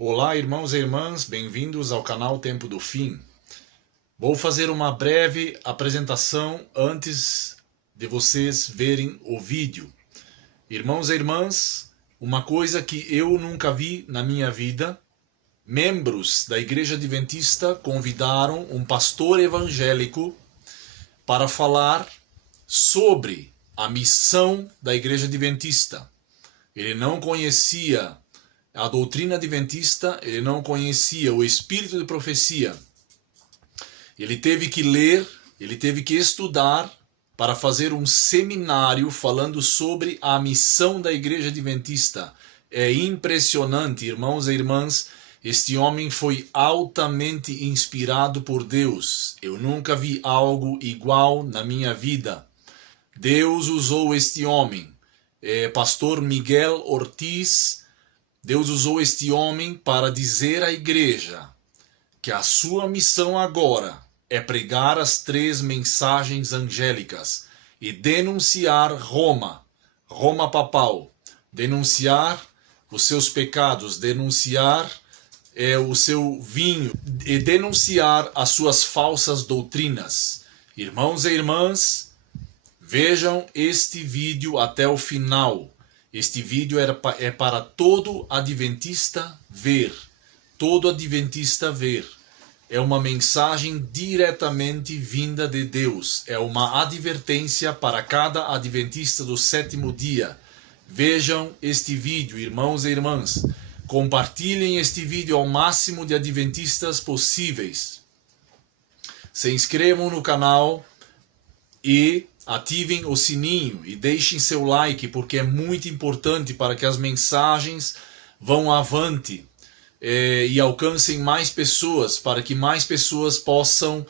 Olá, irmãos e irmãs, bem-vindos ao canal Tempo do Fim. Vou fazer uma breve apresentação antes de vocês verem o vídeo. Irmãos e irmãs, uma coisa que eu nunca vi na minha vida: membros da Igreja Adventista convidaram um pastor evangélico para falar sobre a missão da Igreja Adventista. Ele não conhecia a doutrina adventista, ele não conhecia o espírito de profecia. Ele teve que ler, ele teve que estudar para fazer um seminário falando sobre a missão da Igreja Adventista. É impressionante, irmãos e irmãs. Este homem foi altamente inspirado por Deus. Eu nunca vi algo igual na minha vida. Deus usou este homem, pastor Miguel Ortiz. Deus usou este homem para dizer à igreja que a sua missão agora é pregar as 3 mensagens angélicas e denunciar Roma papal, denunciar os seus pecados, denunciar o seu vinho e denunciar as suas falsas doutrinas. Irmãos e irmãs, vejam este vídeo até o final. Este vídeo é para todo adventista ver. Todo adventista ver. É uma mensagem diretamente vinda de Deus. É uma advertência para cada adventista do 7º dia. Vejam este vídeo, irmãos e irmãs. Compartilhem este vídeo ao máximo de adventistas possíveis. Se inscrevam no canal e ativem o sininho e deixem seu like, porque é muito importante para que as mensagens vão avante e alcancem mais pessoas, para que mais pessoas possam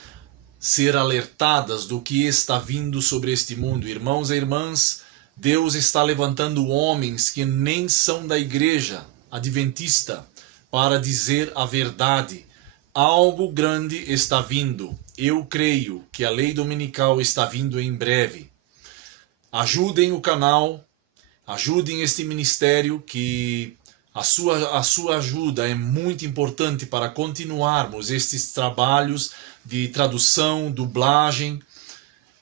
ser alertadas do que está vindo sobre este mundo. Irmãos e irmãs, Deus está levantando homens que nem são da igreja adventista para dizer a verdade. Algo grande está vindo. Eu creio que a lei dominical está vindo em breve. Ajudem o canal, ajudem este ministério, que a sua ajuda é muito importante para continuarmos estes trabalhos de tradução, dublagem,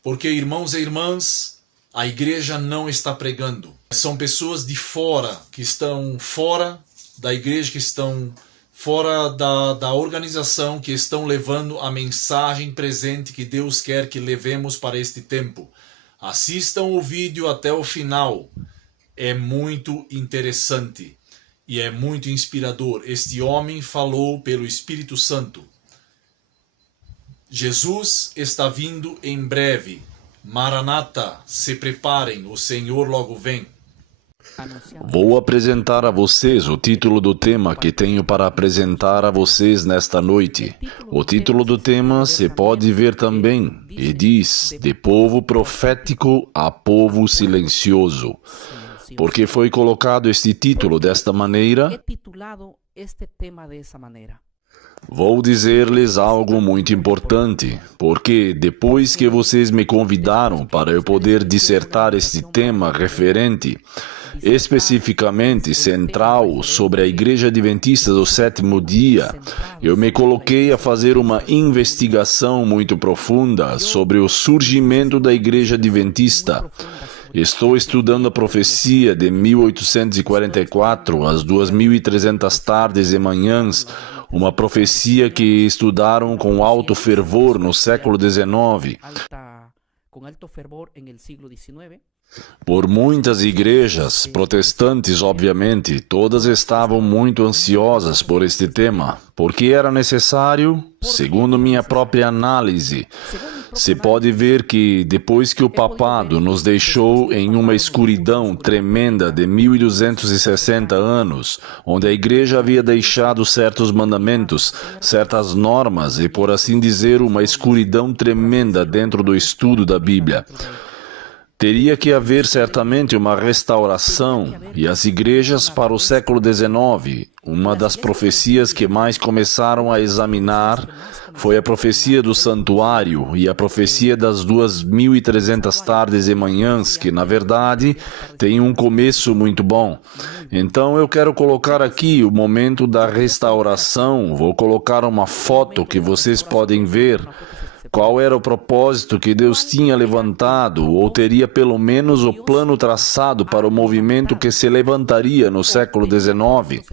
porque, irmãos e irmãs, a igreja não está pregando. São pessoas de fora, que estão fora da igreja, que estão fora da organização, que estão levando a mensagem presente que Deus quer que levemos para este tempo. Assistam o vídeo até o final. É muito interessante e é muito inspirador. Este homem falou pelo Espírito Santo. Jesus está vindo em breve. Maranata, se preparem, o Senhor logo vem. Vou apresentar a vocês o título do tema que tenho para apresentar a vocês nesta noite. O título do tema se pode ver também e diz: De povo profético a povo silencioso. Por que foi colocado este título desta maneira? Vou dizer-lhes algo muito importante, porque depois que vocês me convidaram para eu poder dissertar este tema referente, especificamente central, sobre a Igreja Adventista do 7º dia, eu me coloquei a fazer uma investigação muito profunda sobre o surgimento da Igreja Adventista. Estou estudando a profecia de 1844 às 2300 tardes e manhãs, uma profecia que estudaram com alto fervor no século XIX. Por muitas igrejas, protestantes obviamente, todas estavam muito ansiosas por este tema, porque era necessário, segundo minha própria análise. Se pode ver que, depois que o papado nos deixou em uma escuridão tremenda de 1260 anos, onde a igreja havia deixado certos mandamentos, certas normas e, por assim dizer, uma escuridão tremenda dentro do estudo da Bíblia, Teria que haver certamente uma restauração, e as igrejas para o século XIX, uma das profecias que mais começaram a examinar foi a profecia do santuário e a profecia das 2.300 tardes e manhãs, que na verdade tem um começo muito bom. Então eu quero colocar aqui o momento da restauração, vou colocar uma foto que vocês podem ver. Qual era o propósito que Deus tinha levantado, ou teria pelo menos o plano traçado para o movimento que se levantaria no século XIX,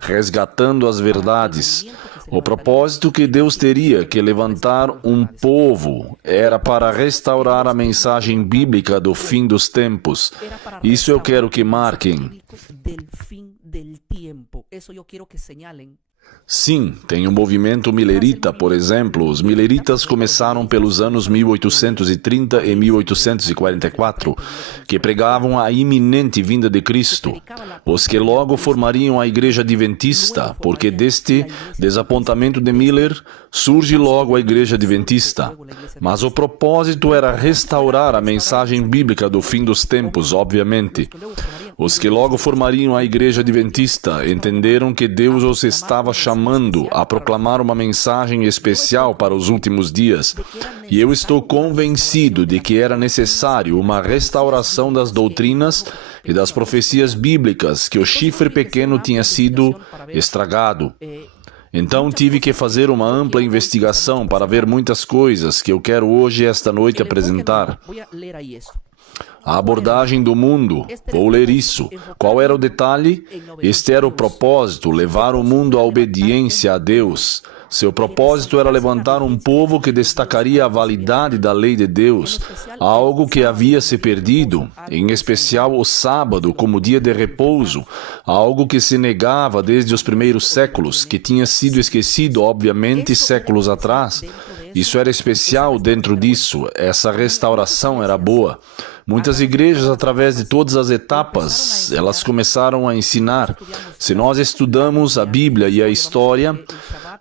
resgatando as verdades? O propósito que Deus teria que levantar um povo era para restaurar a mensagem bíblica do fim dos tempos. Isso eu quero que marquem. Sim, tem o movimento milerita, por exemplo. Os mileritas começaram pelos anos 1830 e 1844, que pregavam a iminente vinda de Cristo, os que logo formariam a Igreja Adventista, porque deste desapontamento de Miller surge logo a Igreja Adventista. Mas o propósito era restaurar a mensagem bíblica do fim dos tempos, obviamente. Os que logo formariam a Igreja Adventista entenderam que Deus os estava chamando a proclamar uma mensagem especial para os últimos dias. E eu estou convencido de que era necessário uma restauração das doutrinas e das profecias bíblicas, que o chifre pequeno tinha sido estragado. Então tive que fazer uma ampla investigação para ver muitas coisas que eu quero hoje, esta noite, apresentar. A abordagem do mundo, vou ler isso. Qual era o detalhe? Este era o propósito, levar o mundo à obediência a Deus. Seu propósito era levantar um povo que destacaria a validade da lei de Deus, algo que havia se perdido, em especial o sábado como dia de repouso, algo que se negava desde os primeiros séculos, que tinha sido esquecido, obviamente, séculos atrás. Isso era especial dentro disso, essa restauração era boa. Muitas igrejas, através de todas as etapas, elas começaram a ensinar. Se nós estudamos a Bíblia e a história,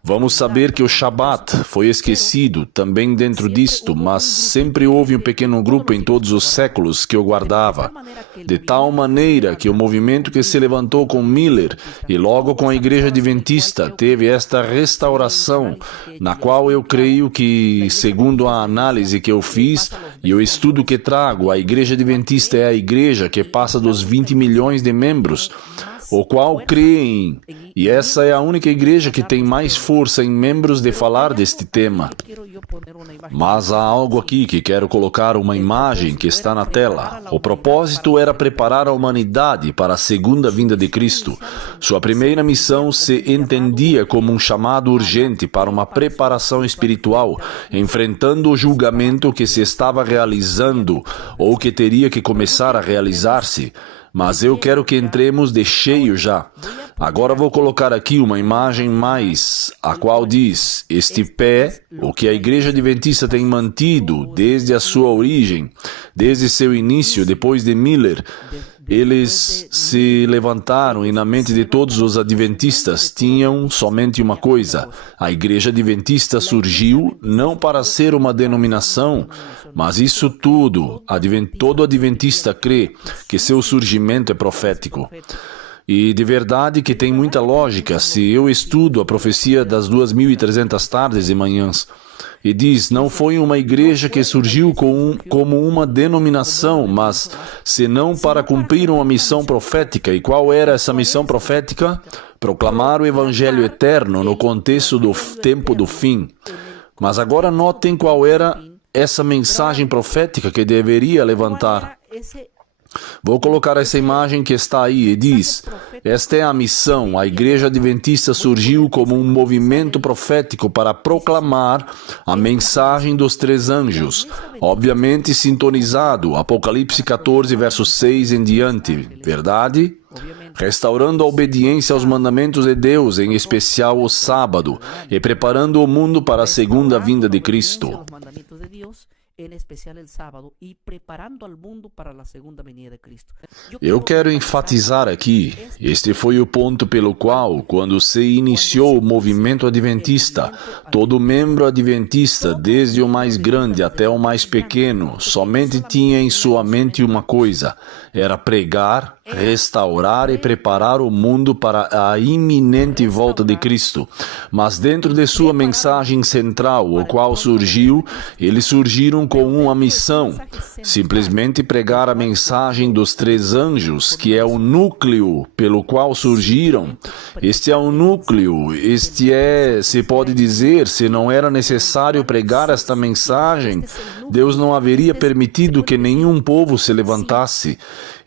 vamos saber que o Shabat foi esquecido também dentro disto, mas sempre houve um pequeno grupo em todos os séculos que o guardava. De tal maneira que o movimento que se levantou com Miller e logo com a Igreja Adventista teve esta restauração, na qual eu creio que, segundo a análise que eu fiz e o estudo que trago, a Igreja Adventista é a igreja que passa dos 20 milhões de membros, o qual creem, e essa é a única igreja que tem mais força em membros de falar deste tema. Mas há algo aqui que quero colocar, uma imagem que está na tela. O propósito era preparar a humanidade para a segunda vinda de Cristo. Sua primeira missão se entendia como um chamado urgente para uma preparação espiritual, enfrentando o julgamento que se estava realizando ou que teria que começar a realizar-se. Mas eu quero que entremos de cheio já. Agora vou colocar aqui uma imagem mais, a qual diz, este pé, o que a Igreja Adventista tem mantido desde a sua origem, desde seu início, depois de Miller. Eles se levantaram e na mente de todos os adventistas tinham somente uma coisa. A Igreja Adventista surgiu não para ser uma denominação, mas isso tudo, todo adventista crê que seu surgimento é profético. E de verdade que tem muita lógica se eu estudo a profecia das 2.300 tardes e manhãs. E diz, não foi uma igreja que surgiu como uma denominação, mas senão para cumprir uma missão profética. E qual era essa missão profética? Proclamar o Evangelho eterno no contexto do tempo do fim. Mas agora notem qual era essa mensagem profética que deveria levantar. Vou colocar essa imagem que está aí e diz, esta é a missão, a Igreja Adventista surgiu como um movimento profético para proclamar a mensagem dos 3 anjos, obviamente sintonizado, Apocalipse 14, verso 6 em diante, verdade? Restaurando a obediência aos mandamentos de Deus, em especial o sábado, e preparando o mundo para a segunda vinda de Cristo. en especial el sábado, y preparando al mundo para la segunda venida de Cristo. Eu quero enfatizar aqui, este foi o ponto pelo qual, quando se iniciou o movimento adventista, todo membro adventista, desde o mais grande até o mais pequeno, somente tinha em sua mente uma coisa: era pregar, restaurar e preparar o mundo para a iminente volta de Cristo. Mas dentro de sua mensagem central, o qual surgiu, eles surgiram com uma missão: simplesmente pregar a mensagem dos três anjos, que é o núcleo pelo qual surgiram. Este é o núcleo, se pode dizer, se não era necessário pregar esta mensagem, Deus não haveria permitido que nenhum povo se levantasse.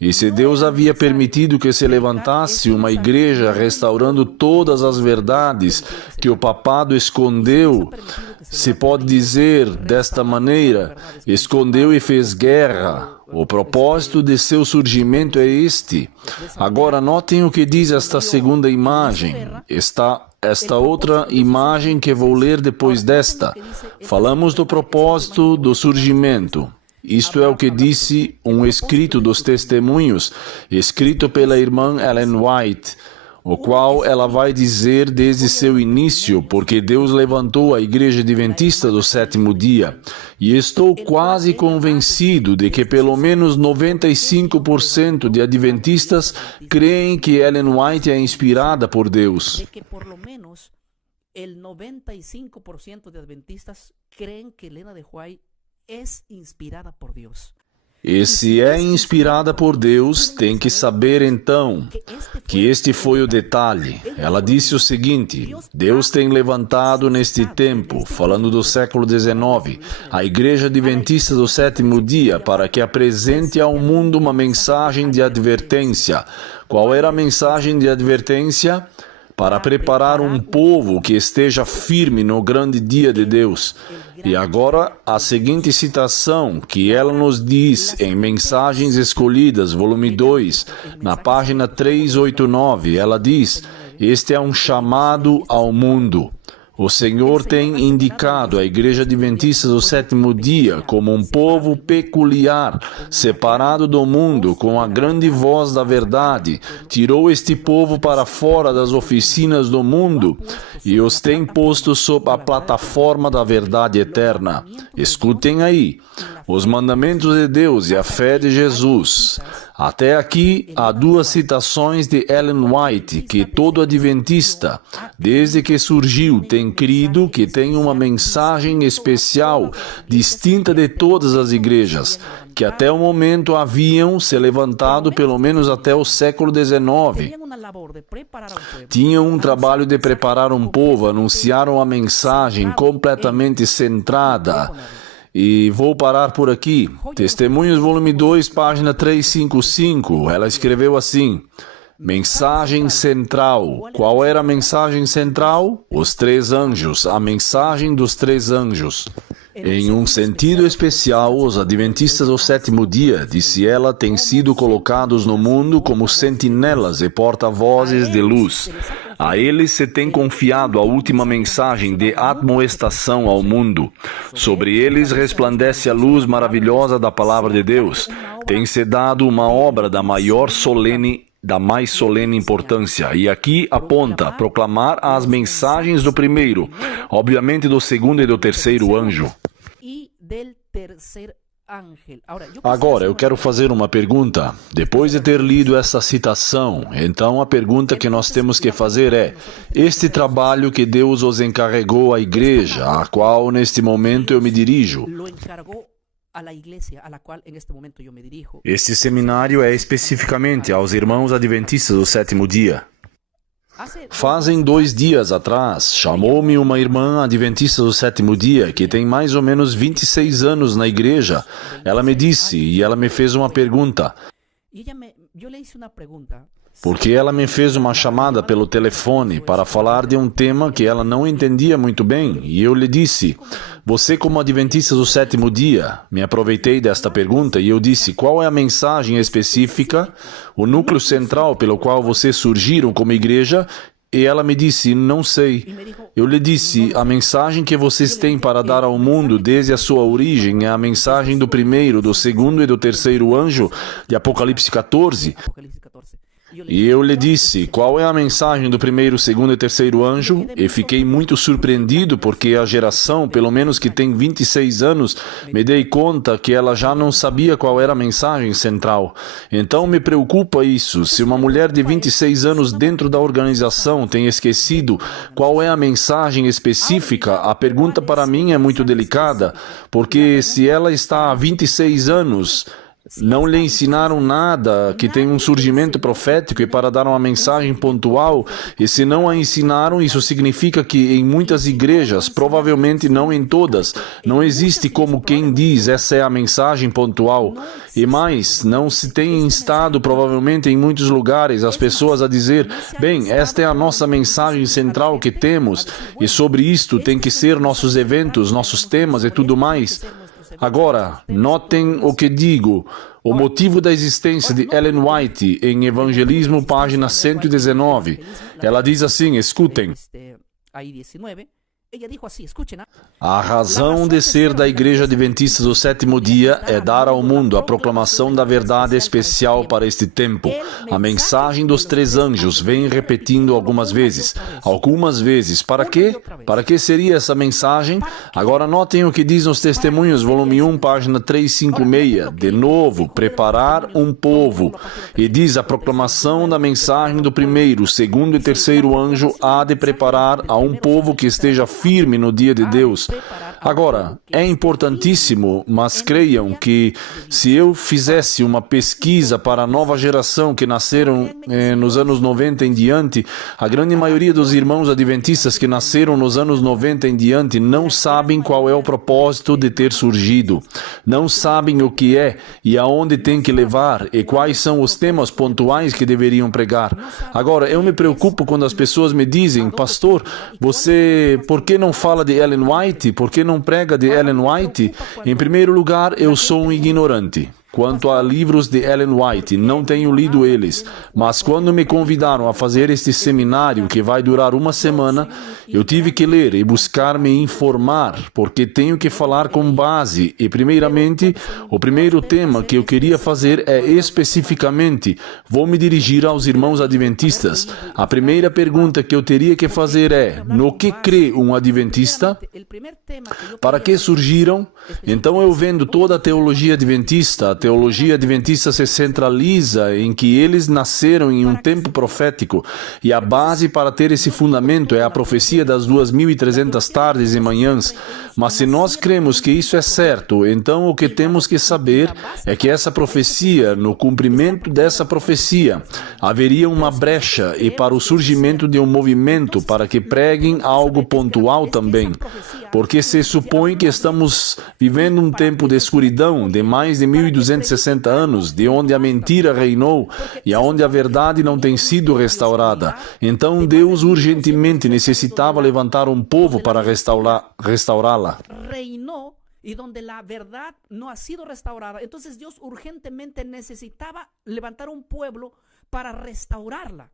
E se Deus havia permitido que se levantasse uma igreja restaurando todas as verdades que o papado escondeu, se pode dizer desta maneira, escondeu e fez guerra. O propósito de seu surgimento é este. Agora notem o que diz esta segunda imagem. Esta outra imagem que vou ler depois desta. Falamos do propósito do surgimento. Isto é o que disse um escrito dos testemunhos, escrito pela irmã Ellen White, o qual ela vai dizer desde seu início, porque Deus levantou a Igreja Adventista do sétimo dia. E estou quase convencido de que pelo menos 95% de adventistas creem que Ellen White é inspirada por Deus. De que por lo menos el 95% de adventistas creen que Elena de White es inspirada por Deus. E se é inspirada por Deus, tem que saber então que este foi o detalhe. Ela disse o seguinte: Deus tem levantado neste tempo, falando do século XIX, a Igreja Adventista do sétimo dia para que apresente ao mundo uma mensagem de advertência. Qual era a mensagem de advertência? Para preparar um povo que esteja firme no grande dia de Deus. E agora, a seguinte citação que ela nos diz em Mensagens Escolhidas, volume 2, na página 389, ela diz: este é um chamado ao mundo. O Senhor tem indicado a Igreja Adventista do sétimo dia como um povo peculiar, separado do mundo, com a grande voz da verdade. Tirou este povo para fora das oficinas do mundo e os tem posto sob a plataforma da verdade eterna. Escutem aí. Os mandamentos de Deus e a fé de Jesus. Até aqui, há duas citações de Ellen White que todo adventista, desde que surgiu, tem crido que tem uma mensagem especial, distinta de todas as igrejas, que até o momento haviam se levantado pelo menos até o século XIX. Tinham um trabalho de preparar um povo, anunciaram a mensagem completamente centrada. E vou parar por aqui. Testemunhos, volume 2, página 355. Ela escreveu assim: mensagem central. Qual era a mensagem central? Os três anjos. A mensagem dos três anjos. Em um sentido especial, os adventistas do sétimo dia, disse ela, têm sido colocados no mundo como sentinelas e porta-vozes de luz. A eles se tem confiado a última mensagem de admoestação ao mundo. Sobre eles resplandece a luz maravilhosa da palavra de Deus. Tem-se dado uma obra da mais solene importância. E aqui aponta proclamar as mensagens do primeiro, obviamente do segundo e do terceiro anjo. Agora, eu quero fazer uma pergunta. Depois de ter lido essa citação, então a pergunta que nós temos que fazer é: este trabalho que Deus os encarregou à igreja, a qual neste momento eu me dirijo, este seminário é especificamente aos irmãos adventistas do sétimo dia. Fazem 2 dias atrás, chamou-me uma irmã adventista do sétimo dia, que tem mais ou menos 26 anos na igreja. Ela me disse, e ela me fez uma pergunta. Porque ela me fez uma chamada pelo telefone para falar de um tema que ela não entendia muito bem. E eu lhe disse: você como adventista do sétimo dia, me aproveitei desta pergunta e eu disse: qual é a mensagem específica, o núcleo central pelo qual vocês surgiram como igreja? E ela me disse, não sei. Eu lhe disse, a mensagem que vocês têm para dar ao mundo desde a sua origem é a mensagem do primeiro, do segundo e do terceiro anjo de Apocalipse 14. E eu lhe disse, qual é a mensagem do primeiro, segundo e terceiro anjo? E fiquei muito surpreendido, porque a geração, pelo menos que tem 26 anos, me dei conta que ela já não sabia qual era a mensagem central. Então me preocupa isso. Se uma mulher de 26 anos dentro da organização tem esquecido qual é a mensagem específica, a pergunta para mim é muito delicada, porque se ela está há 26 anos... não lhe ensinaram nada que tem um surgimento profético e para dar uma mensagem pontual, e se não a ensinaram, isso significa que em muitas igrejas, provavelmente não em todas, não existe como quem diz essa é a mensagem pontual. E mais, não se tem instado provavelmente em muitos lugares as pessoas a dizer, bem, esta é a nossa mensagem central que temos, e sobre isto tem que ser nossos eventos, nossos temas e tudo mais. Agora, notem o que digo. O motivo da existência de Ellen White em Evangelismo, página 119. Ela diz assim, escutem. A razão de ser da Igreja Adventista do Sétimo Dia é dar ao mundo a proclamação da verdade especial para este tempo. A mensagem dos três anjos vem repetindo algumas vezes. Para quê? Para que seria essa mensagem? Agora notem o que diz nos Testemunhos, volume 1, página 356. De novo, preparar um povo. E diz a proclamação da mensagem do primeiro, segundo e terceiro anjo há de preparar a um povo que esteja firme no dia de Deus. Agora, é importantíssimo, mas creiam que se eu fizesse uma pesquisa para a nova geração que nasceram nos anos 90 em diante, a grande maioria dos irmãos adventistas que nasceram nos anos 90 em diante não sabem qual é o propósito de ter surgido. Não sabem o que é e aonde tem que levar e quais são os temas pontuais que deveriam pregar. Agora, eu me preocupo quando as pessoas me dizem, pastor, por que não fala de Ellen White? Por que não prega de Ellen White? Em primeiro lugar, eu sou um ignorante. Quanto a livros de Ellen White, não tenho lido eles, mas quando me convidaram a fazer este seminário, que vai durar uma semana, eu tive que ler e buscar me informar, porque tenho que falar com base. E primeiramente, o primeiro tema que eu queria fazer é especificamente, vou me dirigir aos irmãos adventistas. A primeira pergunta que eu teria que fazer é, no que crê um adventista? Para que surgiram? Então eu vendo toda a teologia adventista se centraliza em que eles nasceram em um tempo profético, e a base para ter esse fundamento é a profecia das 2.300 tardes e manhãs. Mas se nós cremos que isso é certo, então o que temos que saber é que essa profecia, no cumprimento dessa profecia, haveria uma brecha e para o surgimento de um movimento para que preguem algo pontual também. Porque se supõe que estamos vivendo um tempo de escuridão de mais de 1.260 anos, de onde a mentira reinou e aonde a verdade não tem sido restaurada. Então Deus urgentemente necessitava levantar um povo para restaurá-la. Reinou y donde la verdad no ha sido restaurada. Entonces Dios urgentemente necesitaba levantar un pueblo para restaurarla.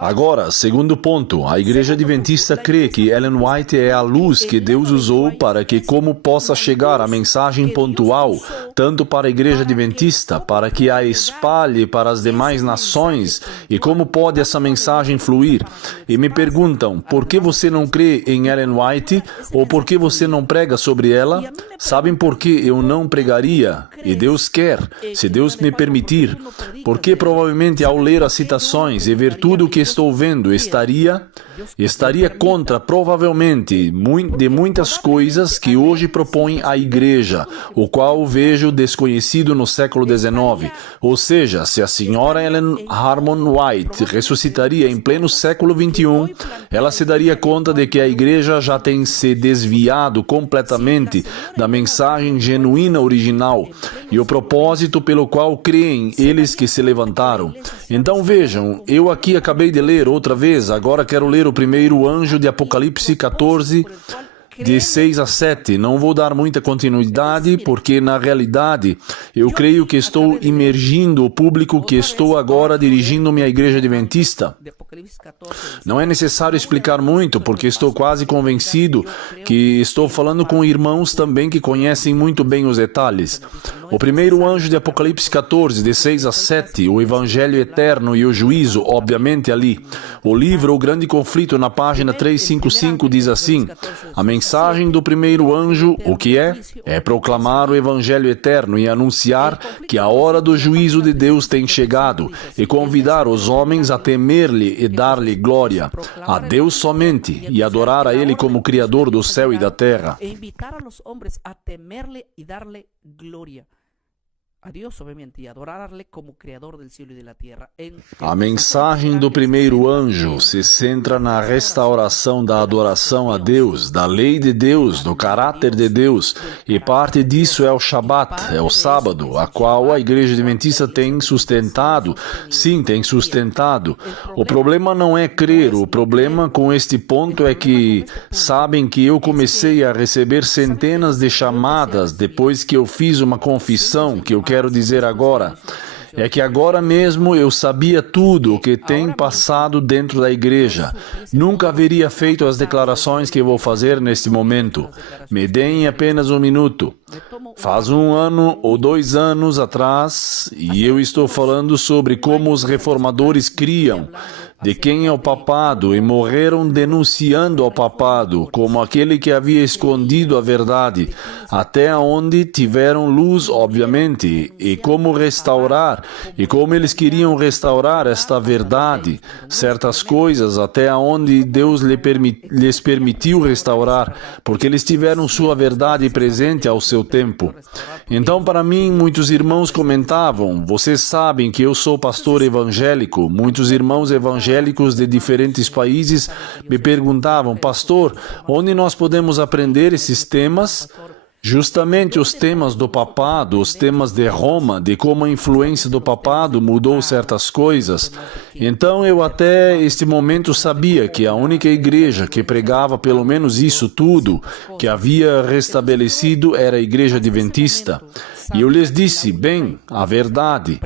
Agora, segundo ponto, a Igreja Adventista crê que Ellen White é a luz que Deus usou para que como possa chegar a mensagem pontual, tanto para a Igreja Adventista, para que a espalhe para as demais nações, e como pode essa mensagem fluir. E me perguntam, por que você não crê em Ellen White? Ou por que você não prega sobre ela? Sabem por que eu não pregaria? E Deus quer, se Deus me permitir. Porque provavelmente ao ler as citações e ver tudo o que estou vendo, estaria contra, provavelmente, de muitas coisas que hoje propõe a igreja, o qual vejo desconhecido no século XIX. Ou seja, se a senhora Ellen Harmon White ressuscitaria em pleno século XXI, ela se daria conta de que a igreja já tem se desviado completamente da mensagem genuína original e o propósito pelo qual creem eles que se levantaram. Então vejam, eu aqui acabei de ler outra vez, agora quero ler o primeiro anjo de Apocalipse 14, de 6 a 7. Não vou dar muita continuidade, porque na realidade eu creio que estou imergindo o público que estou agora dirigindo-me à Igreja Adventista. Não é necessário explicar muito, porque estou quase convencido que estou falando com irmãos também que conhecem muito bem os detalhes. O primeiro anjo de Apocalipse 14, de 6 a 7, o Evangelho Eterno e o Juízo, obviamente ali. O livro O Grande Conflito, na página 355, diz assim: a mensagem do primeiro anjo, o que é? É proclamar o Evangelho Eterno e anunciar que a hora do juízo de Deus tem chegado e convidar os homens a temer-lhe e dar-lhe glória, a Deus somente, e adorar a Ele como Criador do céu e da terra. A mensagem do primeiro anjo se centra na restauração da adoração a Deus, da lei de Deus, do caráter de Deus, e parte disso é o Shabat, é o sábado, a qual a Igreja Adventista tem sustentado. Sim, tem sustentado. O problema não é crer, o problema com este ponto é que sabem que eu comecei a receber centenas de chamadas depois que eu fiz uma confissão, que eu quero dizer agora. É que agora mesmo eu sabia tudo o que tem passado dentro da igreja. Nunca haveria feito as declarações que vou fazer neste momento. Me deem apenas um minuto. Faz 1 ano ou 2 anos atrás, e eu estou falando sobre como os reformadores criam de quem é o papado e morreram denunciando ao papado como aquele que havia escondido a verdade, até onde tiveram luz, obviamente, e como restaurar, e como eles queriam restaurar esta verdade, certas coisas até onde Deus lhes permitiu restaurar, porque eles tiveram sua verdade presente ao seu tempo. Então, para mim, muitos irmãos comentavam: vocês sabem que eu sou pastor evangélico. Muitos irmãos evangélicos de diferentes países me perguntavam: pastor, onde nós podemos aprender esses temas? Justamente os temas do papado, os temas de Roma, de como a influência do papado mudou certas coisas. Então eu até este momento sabia que a única igreja que pregava pelo menos isso tudo, que havia restabelecido, era a Igreja Adventista. E eu lhes disse: bem, a verdade.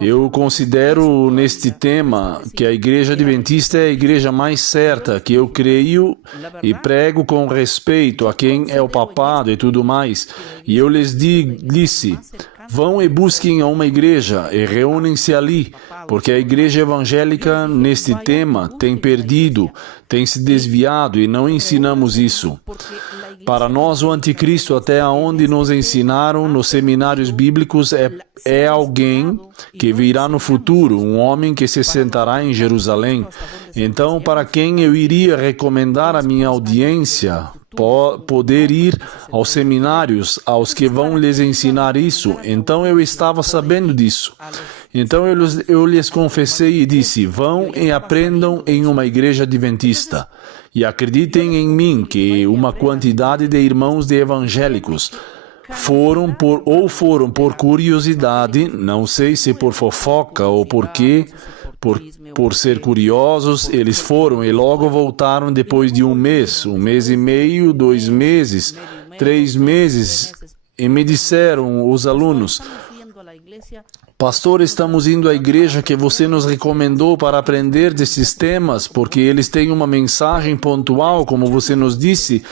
Eu considero neste tema que a Igreja Adventista é a igreja mais certa, que eu creio e prego com respeito a quem é o papado e tudo mais. E eu lhes disse: vão e busquem a uma igreja e reúnem-se ali, porque a igreja evangélica neste tema tem perdido, tem se desviado e não ensinamos isso. Para nós, o anticristo, até onde nos ensinaram nos seminários bíblicos, é alguém que virá no futuro, um homem que se sentará em Jerusalém. Então, para quem eu iria recomendar a minha audiência poder ir aos seminários, aos que vão lhes ensinar isso? Então eu estava sabendo disso. Então eu lhes confessei e disse: vão e aprendam em uma igreja adventista. E acreditem em mim que uma quantidade de irmãos de evangélicos foram por curiosidade, não sei se por fofoca ou por quê, por ser curiosos, eles foram e logo voltaram depois de 1 mês, 1 mês e meio, 2 meses, 3 meses, e me disseram os alunos: pastor, estamos indo à igreja que você nos recomendou para aprender desses temas, porque eles têm uma mensagem pontual, como você nos disse,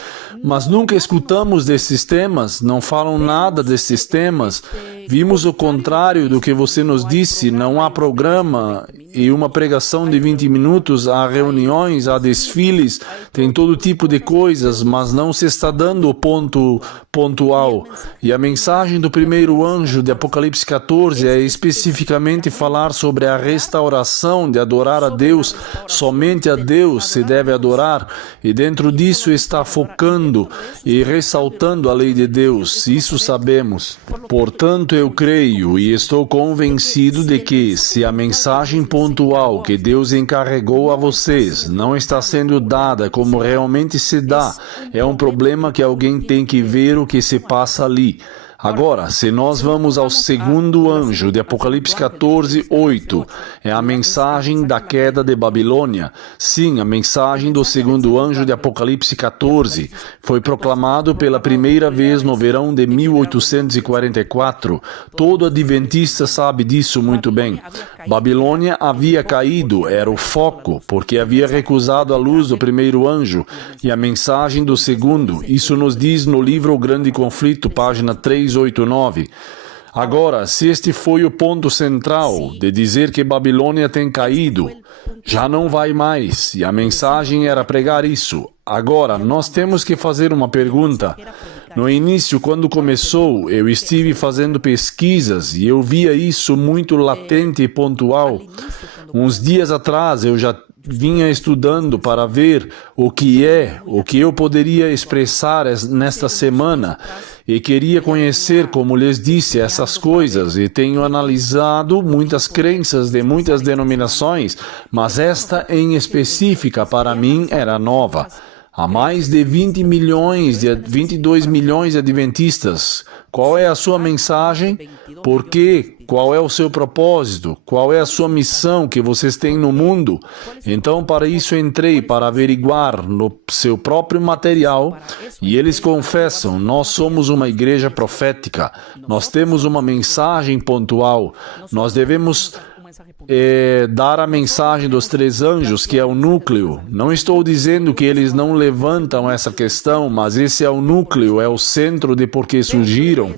mas nunca escutamos desses temas, não falam nada desses temas. Vimos o contrário do que você nos disse, não há programa e uma pregação de 20 minutos, há reuniões, há desfiles, tem todo tipo de coisas, mas não se está dando o ponto pontual. E a mensagem do primeiro anjo de Apocalipse 14 é especificamente falar sobre a restauração de adorar a Deus, somente a Deus se deve adorar, e dentro disso está focando e ressaltando a lei de Deus, isso sabemos. Portanto, eu creio e estou convencido de que, se a mensagem pontual que Deus encarregou a vocês não está sendo dada como realmente se dá, é um problema que alguém tem que ver o que se passa ali. Agora, se nós vamos ao segundo anjo de Apocalipse 14, 8, é a mensagem da queda de Babilônia. Sim, a mensagem do segundo anjo de Apocalipse 14 foi proclamado pela primeira vez no verão de 1844. Todo adventista sabe disso muito bem. Babilônia havia caído, era o foco, porque havia recusado a luz do primeiro anjo e a mensagem do segundo. Isso nos diz no livro O Grande Conflito, página 389. Agora, se este foi o ponto central de dizer que Babilônia tem caído, já não vai mais, e a mensagem era pregar isso. Agora, nós temos que fazer uma pergunta. No início, quando começou, eu estive fazendo pesquisas e eu via isso muito latente e pontual. Uns dias atrás, eu já vinha estudando para ver o que eu poderia expressar nesta semana e queria conhecer, como lhes disse, essas coisas e tenho analisado muitas crenças de muitas denominações, mas esta em específica para mim era nova. Há mais de 22 milhões de adventistas. Qual é a sua mensagem? Por quê? Qual é o seu propósito? Qual é a sua missão que vocês têm no mundo? Então, para isso entrei para averiguar no seu próprio material e eles confessam, nós somos uma igreja profética, nós temos uma mensagem pontual, nós devemos dar a mensagem dos três anjos, que é o núcleo. Não estou dizendo que eles não levantam essa questão, mas esse é o núcleo, é o centro de por que surgiram.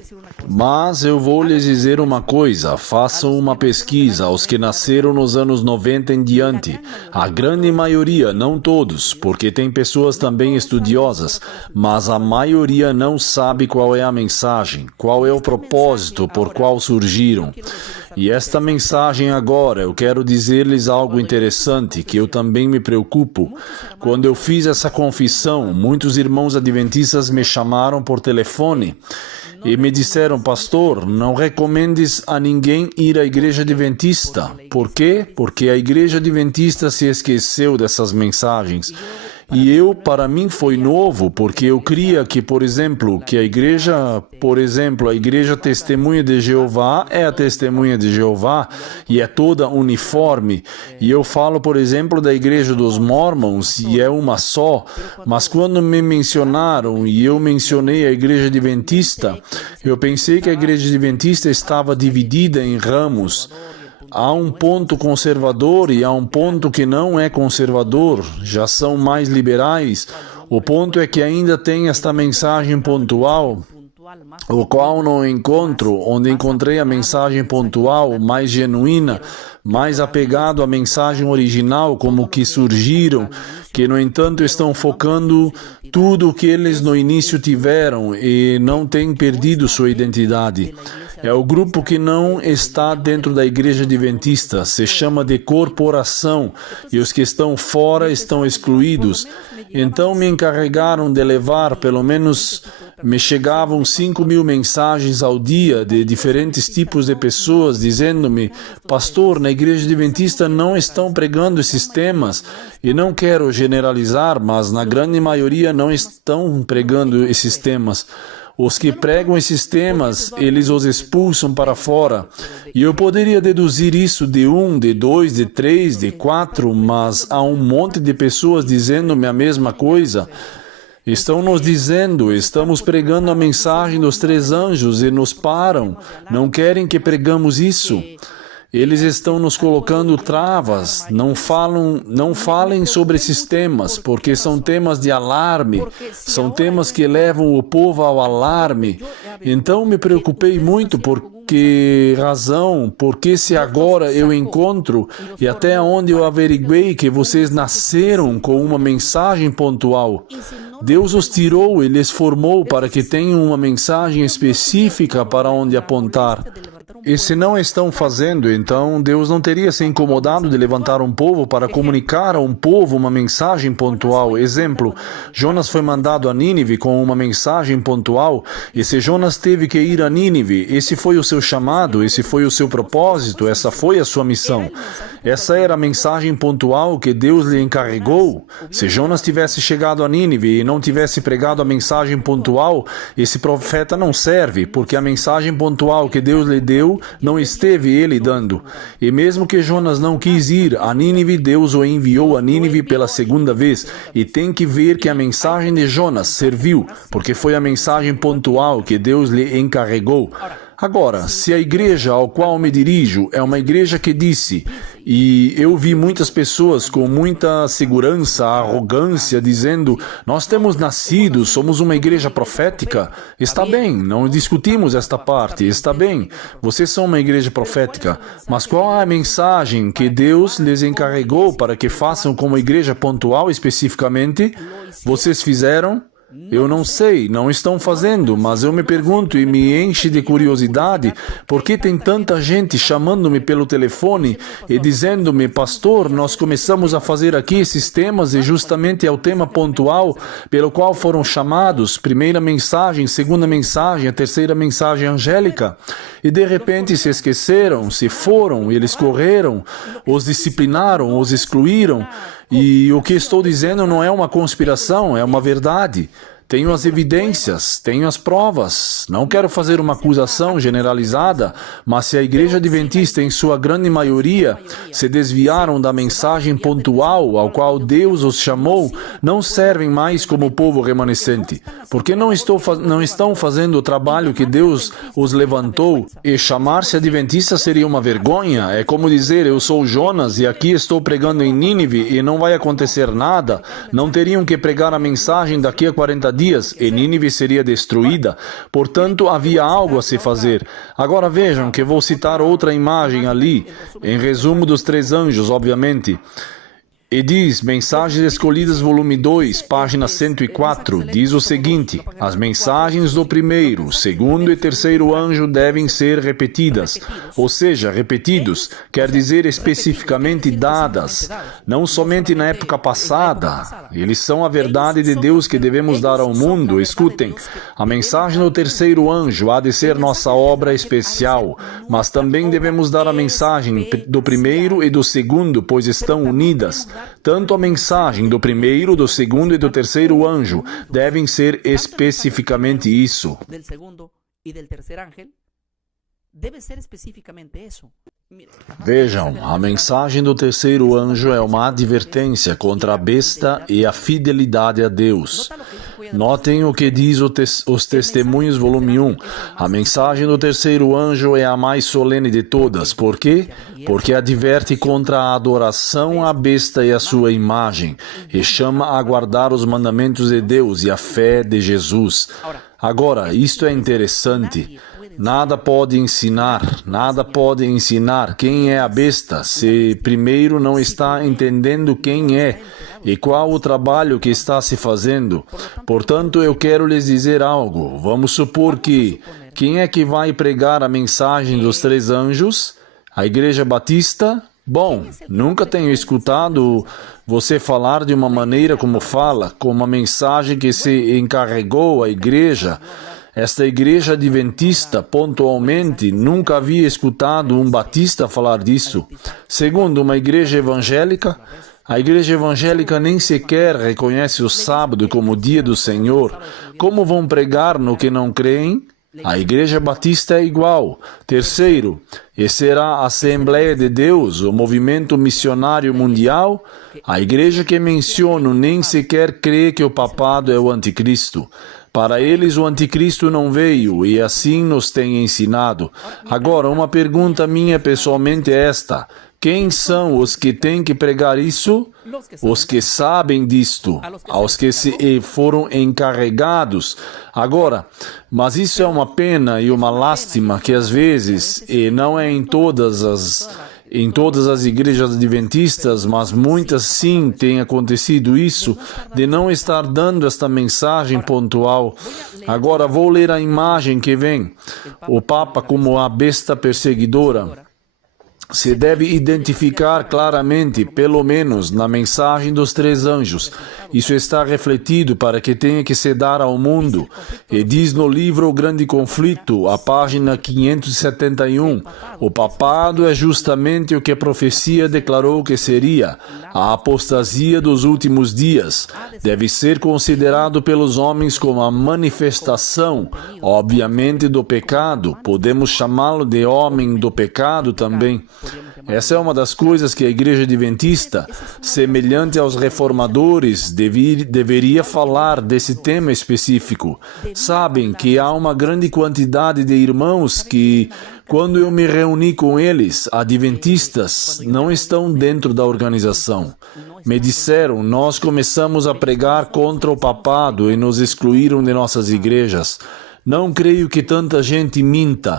Mas eu vou lhes dizer uma coisa, façam uma pesquisa aos que nasceram nos anos 90 em diante. A grande maioria, não todos, porque tem pessoas também estudiosas, mas a maioria não sabe qual é a mensagem, qual é o propósito por qual surgiram. E esta mensagem agora, eu quero dizer-lhes algo interessante, que eu também me preocupo. Quando eu fiz essa confissão, muitos irmãos adventistas me chamaram por telefone e me disseram, pastor, não recomendes a ninguém ir à igreja adventista. Por quê? Porque a igreja adventista se esqueceu dessas mensagens. E para mim foi novo, porque eu cria que, por exemplo, a igreja Testemunha de Jeová é a Testemunha de Jeová e é toda uniforme. E eu falo, por exemplo, da igreja dos Mormons e é uma só. Mas quando me mencionaram e eu mencionei a igreja adventista, eu pensei que a igreja adventista estava dividida em ramos. Há um ponto conservador e há um ponto que não é conservador, já são mais liberais. O ponto é que ainda tem esta mensagem pontual, o qual não encontro, onde encontrei a mensagem pontual, mais genuína, mais apegado à mensagem original, como que surgiram, que no entanto estão focando tudo o que eles no início tiveram e não têm perdido sua identidade. É o grupo que não está dentro da igreja adventista, se chama de corporação, e os que estão fora estão excluídos. Então me encarregaram de levar, pelo menos me chegavam 5.000 mensagens ao dia de diferentes tipos de pessoas dizendo-me, pastor, na igreja adventista não estão pregando esses temas, e não quero generalizar, mas na grande maioria não estão pregando esses temas. Os que pregam esses temas, eles os expulsam para fora. E eu poderia deduzir isso de 1, de 2, de 3, de 4, mas há um monte de pessoas dizendo-me a mesma coisa. Estão nos dizendo, estamos pregando a mensagem dos três anjos e nos param. Não querem que pregamos isso. Eles estão nos colocando travas, não falem sobre esses temas, porque são temas de alarme, são temas que levam o povo ao alarme. Então me preocupei muito porque se agora eu encontro e até onde eu averiguei que vocês nasceram com uma mensagem pontual. Deus os tirou e lhes formou para que tenham uma mensagem específica para onde apontar. E se não estão fazendo, então Deus não teria se incomodado de levantar um povo para comunicar a um povo uma mensagem pontual. Exemplo, Jonas foi mandado a Nínive com uma mensagem pontual, e se Jonas teve que ir a Nínive, esse foi o seu chamado, esse foi o seu propósito, essa foi a sua missão. Essa era a mensagem pontual que Deus lhe encarregou. Se Jonas tivesse chegado a Nínive e não tivesse pregado a mensagem pontual, esse profeta não serve, porque a mensagem pontual que Deus lhe deu não esteve ele dando. E mesmo que Jonas não quis ir a Nínive, Deus o enviou a Nínive pela segunda vez. E tem que ver que a mensagem de Jonas serviu, porque foi a mensagem pontual que Deus lhe encarregou. Agora, se a igreja ao qual me dirijo é uma igreja que disse, e eu vi muitas pessoas com muita segurança, arrogância, dizendo, nós temos nascido, somos uma igreja profética, está bem, não discutimos esta parte, está bem, vocês são uma igreja profética, mas qual é a mensagem que Deus lhes encarregou para que façam como igreja pontual especificamente? Vocês fizeram? Eu não sei, não estão fazendo, mas eu me pergunto e me enche de curiosidade por que tem tanta gente chamando-me pelo telefone e dizendo-me, pastor, nós começamos a fazer aqui esses temas e justamente é o tema pontual pelo qual foram chamados, primeira mensagem, segunda mensagem, a terceira mensagem angélica, e de repente se esqueceram, se foram, eles correram, os disciplinaram, os excluíram. E o que estou dizendo não é uma conspiração, é uma verdade. Tenho as evidências, tenho as provas. Não quero fazer uma acusação generalizada, mas se a Igreja Adventista, em sua grande maioria, se desviaram da mensagem pontual ao qual Deus os chamou, não servem mais como povo remanescente. Porque não estão fazendo o trabalho que Deus os levantou. E chamar-se Adventista seria uma vergonha. É como dizer, eu sou Jonas e aqui estou pregando em Nínive e não vai acontecer nada. Não teriam que pregar a mensagem daqui a 40 dias e Nínive seria destruída. Portanto, havia algo a se fazer. Agora vejam que vou citar outra imagem ali, em resumo dos 3 anjos, obviamente. E diz, Mensagens Escolhidas, volume 2, página 104, diz o seguinte, as mensagens do primeiro, segundo e terceiro anjo devem ser repetidas, ou seja, repetidos, quer dizer especificamente dadas, não somente na época passada, eles são a verdade de Deus que devemos dar ao mundo. Escutem, a mensagem do terceiro anjo há de ser nossa obra especial, mas também devemos dar a mensagem do primeiro e do segundo, pois estão unidas. Tanto a mensagem do primeiro, do segundo e do terceiro anjo devem ser especificamente isso. Vejam, a mensagem do terceiro anjo é uma advertência contra a besta e a fidelidade a Deus. Notem o que diz os Testemunhos, volume 1. A mensagem do terceiro anjo é a mais solene de todas. Por quê? Porque adverte contra a adoração à besta e à sua imagem, e chama a guardar os mandamentos de Deus e a fé de Jesus. Agora, isto é interessante. Nada pode ensinar quem é a besta se primeiro não está entendendo quem é e qual o trabalho que está se fazendo. Portanto, eu quero lhes dizer algo. Vamos supor que quem é que vai pregar a mensagem dos 3 anjos? A Igreja Batista? Bom, nunca tenho escutado você falar de uma maneira como fala, com uma mensagem que se encarregou à igreja. Esta igreja adventista, pontualmente, nunca havia escutado um batista falar disso. Segundo, uma igreja evangélica, a igreja evangélica nem sequer reconhece o sábado como dia do Senhor. Como vão pregar no que não creem? A Igreja Batista é igual. Terceiro, e será a Assembleia de Deus, o movimento missionário mundial? A igreja que menciono nem sequer crê que o papado é o anticristo. Para eles o anticristo não veio e assim nos tem ensinado. Agora, uma pergunta minha pessoalmente é esta. Quem são os que têm que pregar isso? Os que sabem disto, aos que foram encarregados. Agora, mas isso é uma pena e uma lástima que às vezes, e não é em todas as igrejas adventistas, mas muitas sim tem acontecido isso, de não estar dando esta mensagem pontual. Agora vou ler a imagem que vem. O Papa como a besta perseguidora. se deve identificar claramente, pelo menos na mensagem dos 3 anjos. Isso está refletido para que tenha que se dar ao mundo. E diz no livro O Grande Conflito, a página 571, o papado é justamente o que a profecia declarou que seria, a apostasia dos últimos dias. Deve ser considerado pelos homens como a manifestação, obviamente, do pecado. Podemos chamá-lo de homem do pecado também. Essa é uma das coisas que a Igreja Adventista, semelhante aos reformadores, deveria falar desse tema específico. Sabem que há uma grande quantidade de irmãos que, quando eu me reuni com eles, adventistas, não estão dentro da organização. Me disseram, nós começamos a pregar contra o papado e nos excluíram de nossas igrejas. Não creio que tanta gente minta.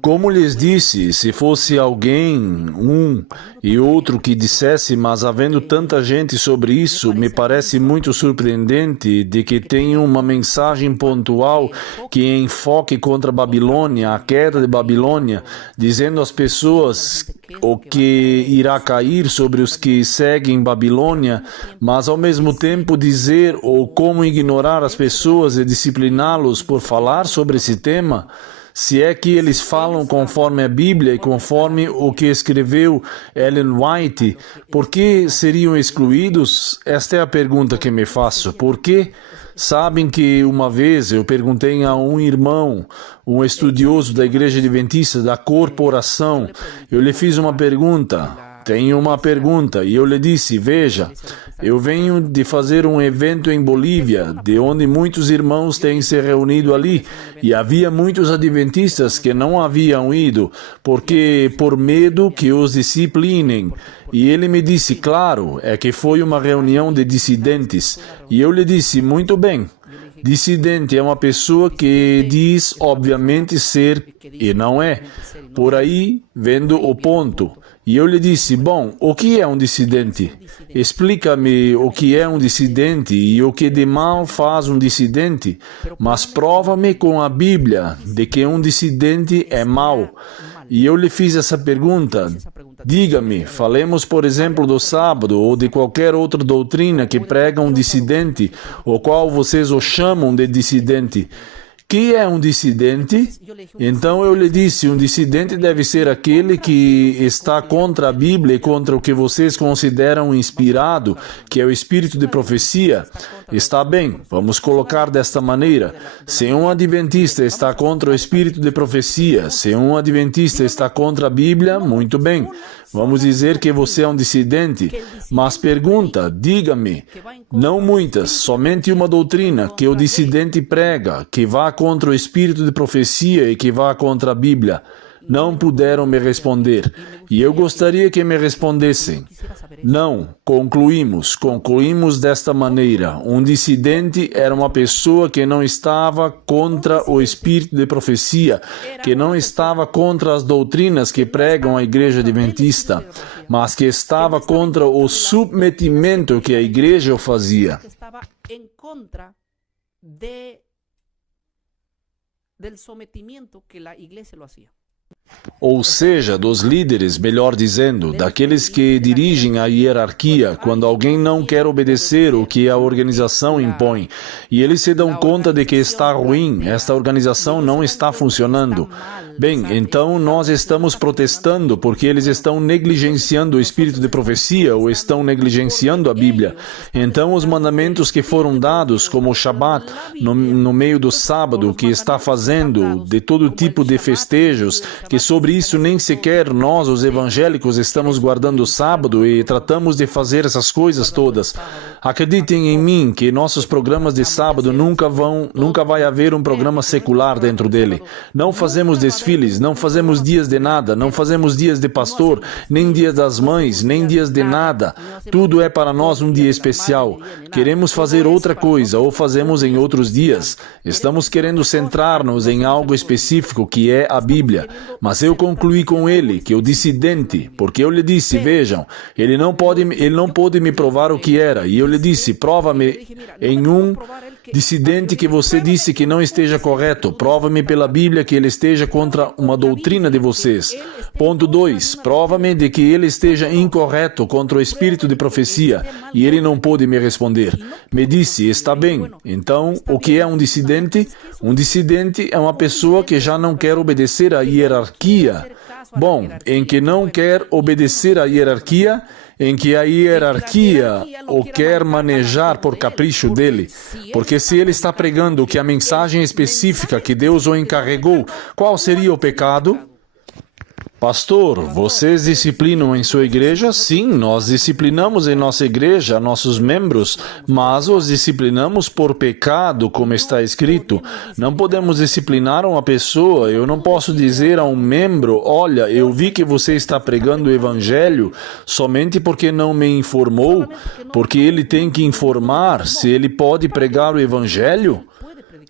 Como lhes disse, se fosse alguém, um e outro que dissesse, mas havendo tanta gente sobre isso, me parece muito surpreendente de que tenham uma mensagem pontual que enfoque contra a Babilônia, a queda de Babilônia, dizendo às pessoas o que irá cair sobre os que seguem Babilônia, mas ao mesmo tempo dizer ou como ignorar as pessoas e discipliná-los por falar sobre esse tema. Se é que eles falam conforme a Bíblia e conforme o que escreveu Ellen White, por que seriam excluídos? Esta é a pergunta que me faço. Por quê? Sabem que uma vez eu perguntei a um irmão, um estudioso da Igreja Adventista da Corporação, eu lhe fiz uma pergunta. Tenho uma pergunta, e eu lhe disse, veja, eu venho de fazer um evento em Bolívia, de onde muitos irmãos têm se reunido ali, e havia muitos adventistas que não haviam ido, porque por medo que os disciplinem. E ele me disse, claro, é que foi uma reunião de dissidentes. E eu lhe disse, muito bem. Dissidente é uma pessoa que diz, obviamente, ser e não é. Por aí, vendo o ponto. E eu lhe disse, bom, o que é um dissidente? Explica-me o que é um dissidente e o que de mal faz um dissidente, mas prova-me com a Bíblia de que um dissidente é mau. E eu lhe fiz essa pergunta. Diga-me, falemos, por exemplo, do sábado ou de qualquer outra doutrina que prega um dissidente, o qual vocês o chamam de dissidente. Que é um dissidente? Então eu lhe disse, um dissidente deve ser aquele que está contra a Bíblia e contra o que vocês consideram inspirado, que é o espírito de profecia. Está bem, vamos colocar desta maneira. Se um adventista está contra o espírito de profecia, se um adventista está contra a Bíblia, muito bem. Vamos dizer que você é um dissidente, mas pergunta, diga-me, não muitas, somente uma doutrina que o dissidente prega, que vá contra o espírito de profecia e que vá contra a Bíblia. Não puderam me responder, e eu gostaria que me respondessem. Não, concluímos desta maneira. Um dissidente era uma pessoa que não estava contra o espírito de profecia, que não estava contra as doutrinas que pregam a Igreja Adventista, mas que estava contra o submetimento que a Igreja o fazia. Del sometimiento que la iglesia lo hacía. Ou seja, dos líderes, melhor dizendo, daqueles que dirigem a hierarquia, quando alguém não quer obedecer o que a organização impõe, e eles se dão conta de que está ruim, esta organização não está funcionando. Bem, então nós estamos protestando porque eles estão negligenciando o espírito de profecia ou estão negligenciando a Bíblia. Então os mandamentos que foram dados, como o Shabat, no meio do sábado, que está fazendo de todo tipo de festejos, que sobre isso nem sequer nós, os evangélicos, estamos guardando o sábado e tratamos de fazer essas coisas todas. Acreditem em mim que nossos programas de sábado nunca vai haver um programa secular dentro dele. Não fazemos desfiles, não fazemos dias de nada, não fazemos dias de pastor, nem dias das mães, nem dias de nada. Tudo é para nós um dia especial. Queremos fazer outra coisa ou fazemos em outros dias. Estamos querendo centrar-nos em algo específico que é a Bíblia. Mas eu concluí com ele, que o dissidente, porque eu lhe disse, vejam, ele não pôde me provar o que era, e eu lhe ele disse, prova-me em um dissidente que você disse que não esteja correto. Prova-me pela Bíblia que ele esteja contra uma doutrina de vocês. Ponto 2. Prova-me de que ele esteja incorreto contra o espírito de profecia. E ele não pôde me responder. Me disse, está bem. Então, o que é um dissidente? Um dissidente é uma pessoa que já não quer obedecer à hierarquia. Bom, em que não quer obedecer à hierarquia, em que a hierarquia o quer manejar por capricho dele. Porque se ele está pregando que a mensagem específica que Deus o encarregou, qual seria o pecado? Pastor, vocês disciplinam em sua igreja? Sim, nós disciplinamos em nossa igreja, nossos membros, mas os disciplinamos por pecado, como está escrito. Não podemos disciplinar uma pessoa. Eu não posso dizer a um membro, olha, eu vi que você está pregando o evangelho somente porque não me informou, porque ele tem que informar se ele pode pregar o evangelho.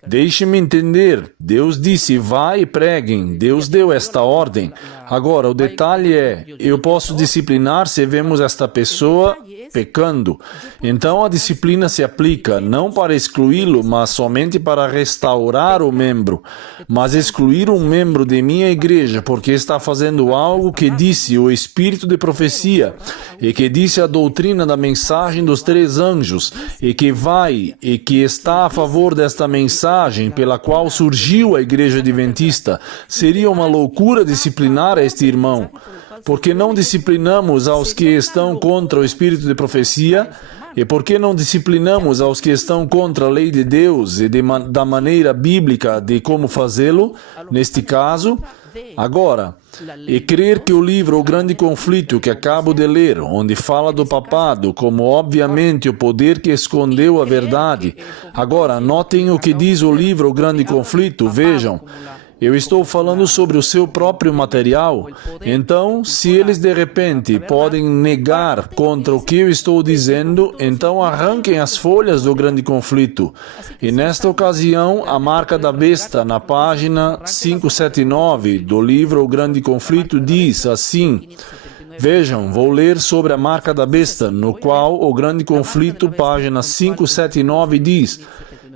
Deixe-me entender. Deus disse, vai e preguem. Deus deu esta ordem. Agora, o detalhe é, eu posso disciplinar se vemos esta pessoa pecando. Então, a disciplina se aplica não para excluí-lo, mas somente para restaurar o membro. Mas excluir um membro de minha igreja porque está fazendo algo que disse o espírito de profecia e que disse a doutrina da mensagem dos 3 anjos e que vai e que está a favor desta mensagem pela qual surgiu a igreja adventista, seria uma loucura disciplinar este irmão. Porque não disciplinamos aos que estão contra o espírito de profecia? E por que não disciplinamos aos que estão contra a lei de Deus e da maneira bíblica de como fazê-lo? Neste caso, agora, e crer que o livro O Grande Conflito que acabo de ler, onde fala do papado como obviamente o poder que escondeu a verdade. Agora, notem o que diz o livro O Grande Conflito, vejam. Eu estou falando sobre o seu próprio material. Então, se eles de repente podem negar contra o que eu estou dizendo, então arranquem as folhas do Grande Conflito. E nesta ocasião, a marca da besta, na página 579 do livro O Grande Conflito, diz assim... Vejam, vou ler sobre a marca da besta, no qual o Grande Conflito, página 579, diz: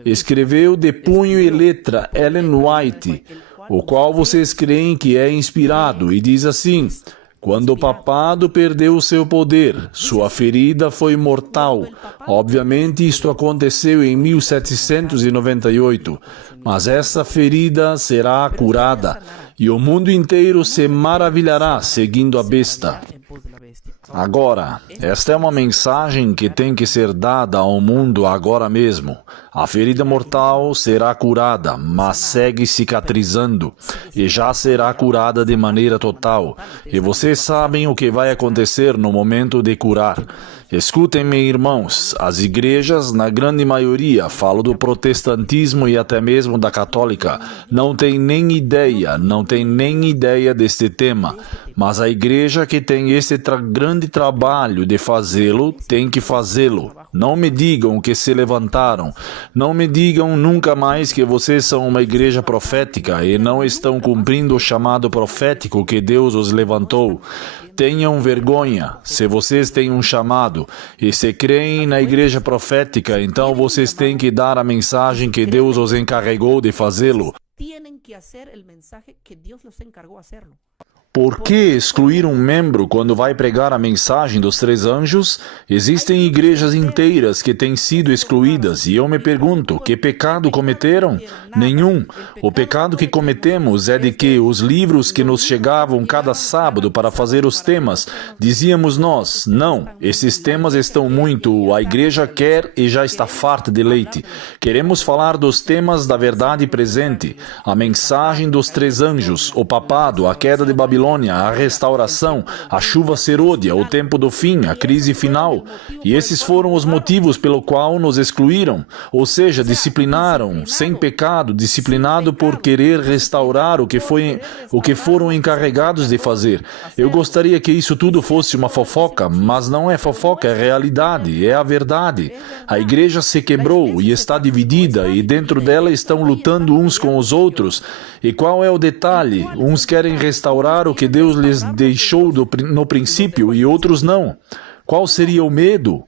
escreveu de punho e letra Ellen White, o qual vocês creem que é inspirado, e diz assim: quando o papado perdeu o seu poder, sua ferida foi mortal. Obviamente isto aconteceu em 1798, mas essa ferida será curada, e o mundo inteiro se maravilhará seguindo a besta. Agora, esta é uma mensagem que tem que ser dada ao mundo agora mesmo. A ferida mortal será curada, mas segue cicatrizando, e já será curada de maneira total. E vocês sabem o que vai acontecer no momento de curar. Escutem-me, irmãos, as igrejas, na grande maioria, falo do protestantismo e até mesmo da católica, não tem nem ideia deste tema. Mas a igreja que tem esse grande trabalho de fazê-lo, tem que fazê-lo. Não me digam que se levantaram. Não me digam nunca mais que vocês são uma igreja profética e não estão cumprindo o chamado profético que Deus os levantou. Tenham vergonha. Se vocês têm um chamado e se creem na igreja profética, então vocês têm que dar a mensagem que Deus os encarregou de fazê-lo. Por que excluir um membro quando vai pregar a mensagem dos 3 anjos? Existem igrejas inteiras que têm sido excluídas e eu me pergunto, que pecado cometeram? Nenhum. O pecado que cometemos é de que os livros que nos chegavam cada sábado para fazer os temas, dizíamos nós, não, esses temas estão muito, a igreja quer e já está farta de leite. Queremos falar dos temas da verdade presente, a mensagem dos 3 anjos, o papado, a queda de Babilônia, a restauração, a chuva serôdia, o tempo do fim, a crise final. E esses foram os motivos pelo qual nos excluíram, ou seja, disciplinaram, sem pecado, disciplinado por querer restaurar o que foram encarregados de fazer. Eu gostaria que isso tudo fosse uma fofoca, mas não é fofoca, é realidade, é a verdade. A igreja se quebrou e está dividida, e dentro dela estão lutando uns com os outros. E qual é o detalhe? Uns querem restaurar o que Deus lhes deixou no princípio e outros não. Qual seria o medo?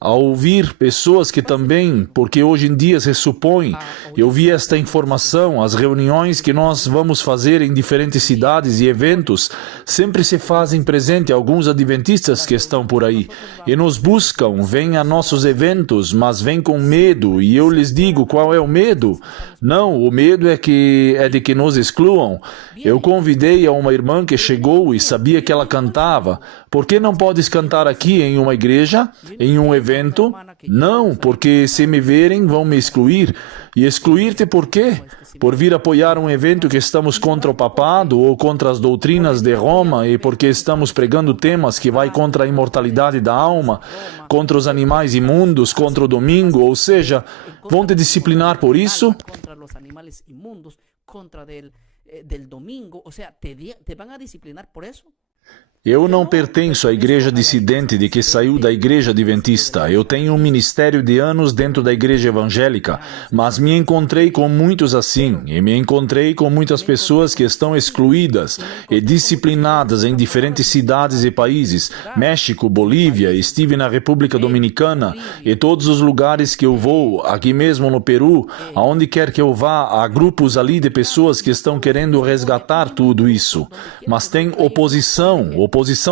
a ouvir pessoas que também, porque hoje em dia se supõe, eu vi esta informação, as reuniões que nós vamos fazer em diferentes cidades e eventos, sempre se fazem presente alguns adventistas que estão por aí e nos buscam, vêm a nossos eventos, mas vêm com medo, e eu lhes digo, qual é o medo? Não, o medo é de que nos excluam. Eu convidei a uma irmã que chegou e sabia que ela cantava. Por que não podes cantar aqui em uma igreja, em um evento? Não, porque se me verem vão me excluir. E excluir-te por quê? Por vir apoiar um evento que estamos contra o papado ou contra as doutrinas de Roma e porque estamos pregando temas que vai contra a imortalidade da alma, contra os animais imundos, contra o domingo, ou seja, vão te disciplinar por isso? Contra los animales inmundos, contra del domingo, o sea, te van a disciplinar por eso? Eu não pertenço à igreja dissidente de que saiu da igreja adventista. Eu tenho um ministério de anos dentro da igreja evangélica, mas me encontrei com muitos assim, e me encontrei com muitas pessoas que estão excluídas e disciplinadas em diferentes cidades e países. México, Bolívia, estive na República Dominicana e todos os lugares que eu vou, aqui mesmo no Peru, aonde quer que eu vá, há grupos ali de pessoas que estão querendo resgatar tudo isso. Mas tem oposição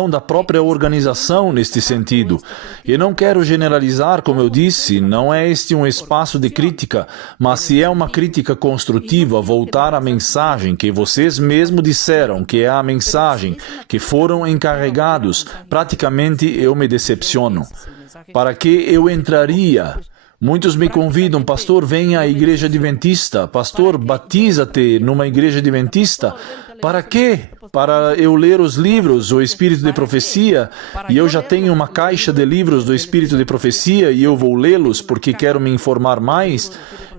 da própria organização neste sentido. E não quero generalizar, como eu disse, não é este um espaço de crítica, mas se é uma crítica construtiva, voltar à mensagem que vocês mesmos disseram que é a mensagem que foram encarregados, praticamente eu me decepciono. Para que eu entraria? Muitos me convidam, pastor, venha à igreja adventista, pastor, batiza-te numa igreja adventista. Para quê? Para eu ler os livros, o Espírito de Profecia, e eu já tenho uma caixa de livros do Espírito de Profecia e eu vou lê-los porque quero me informar mais.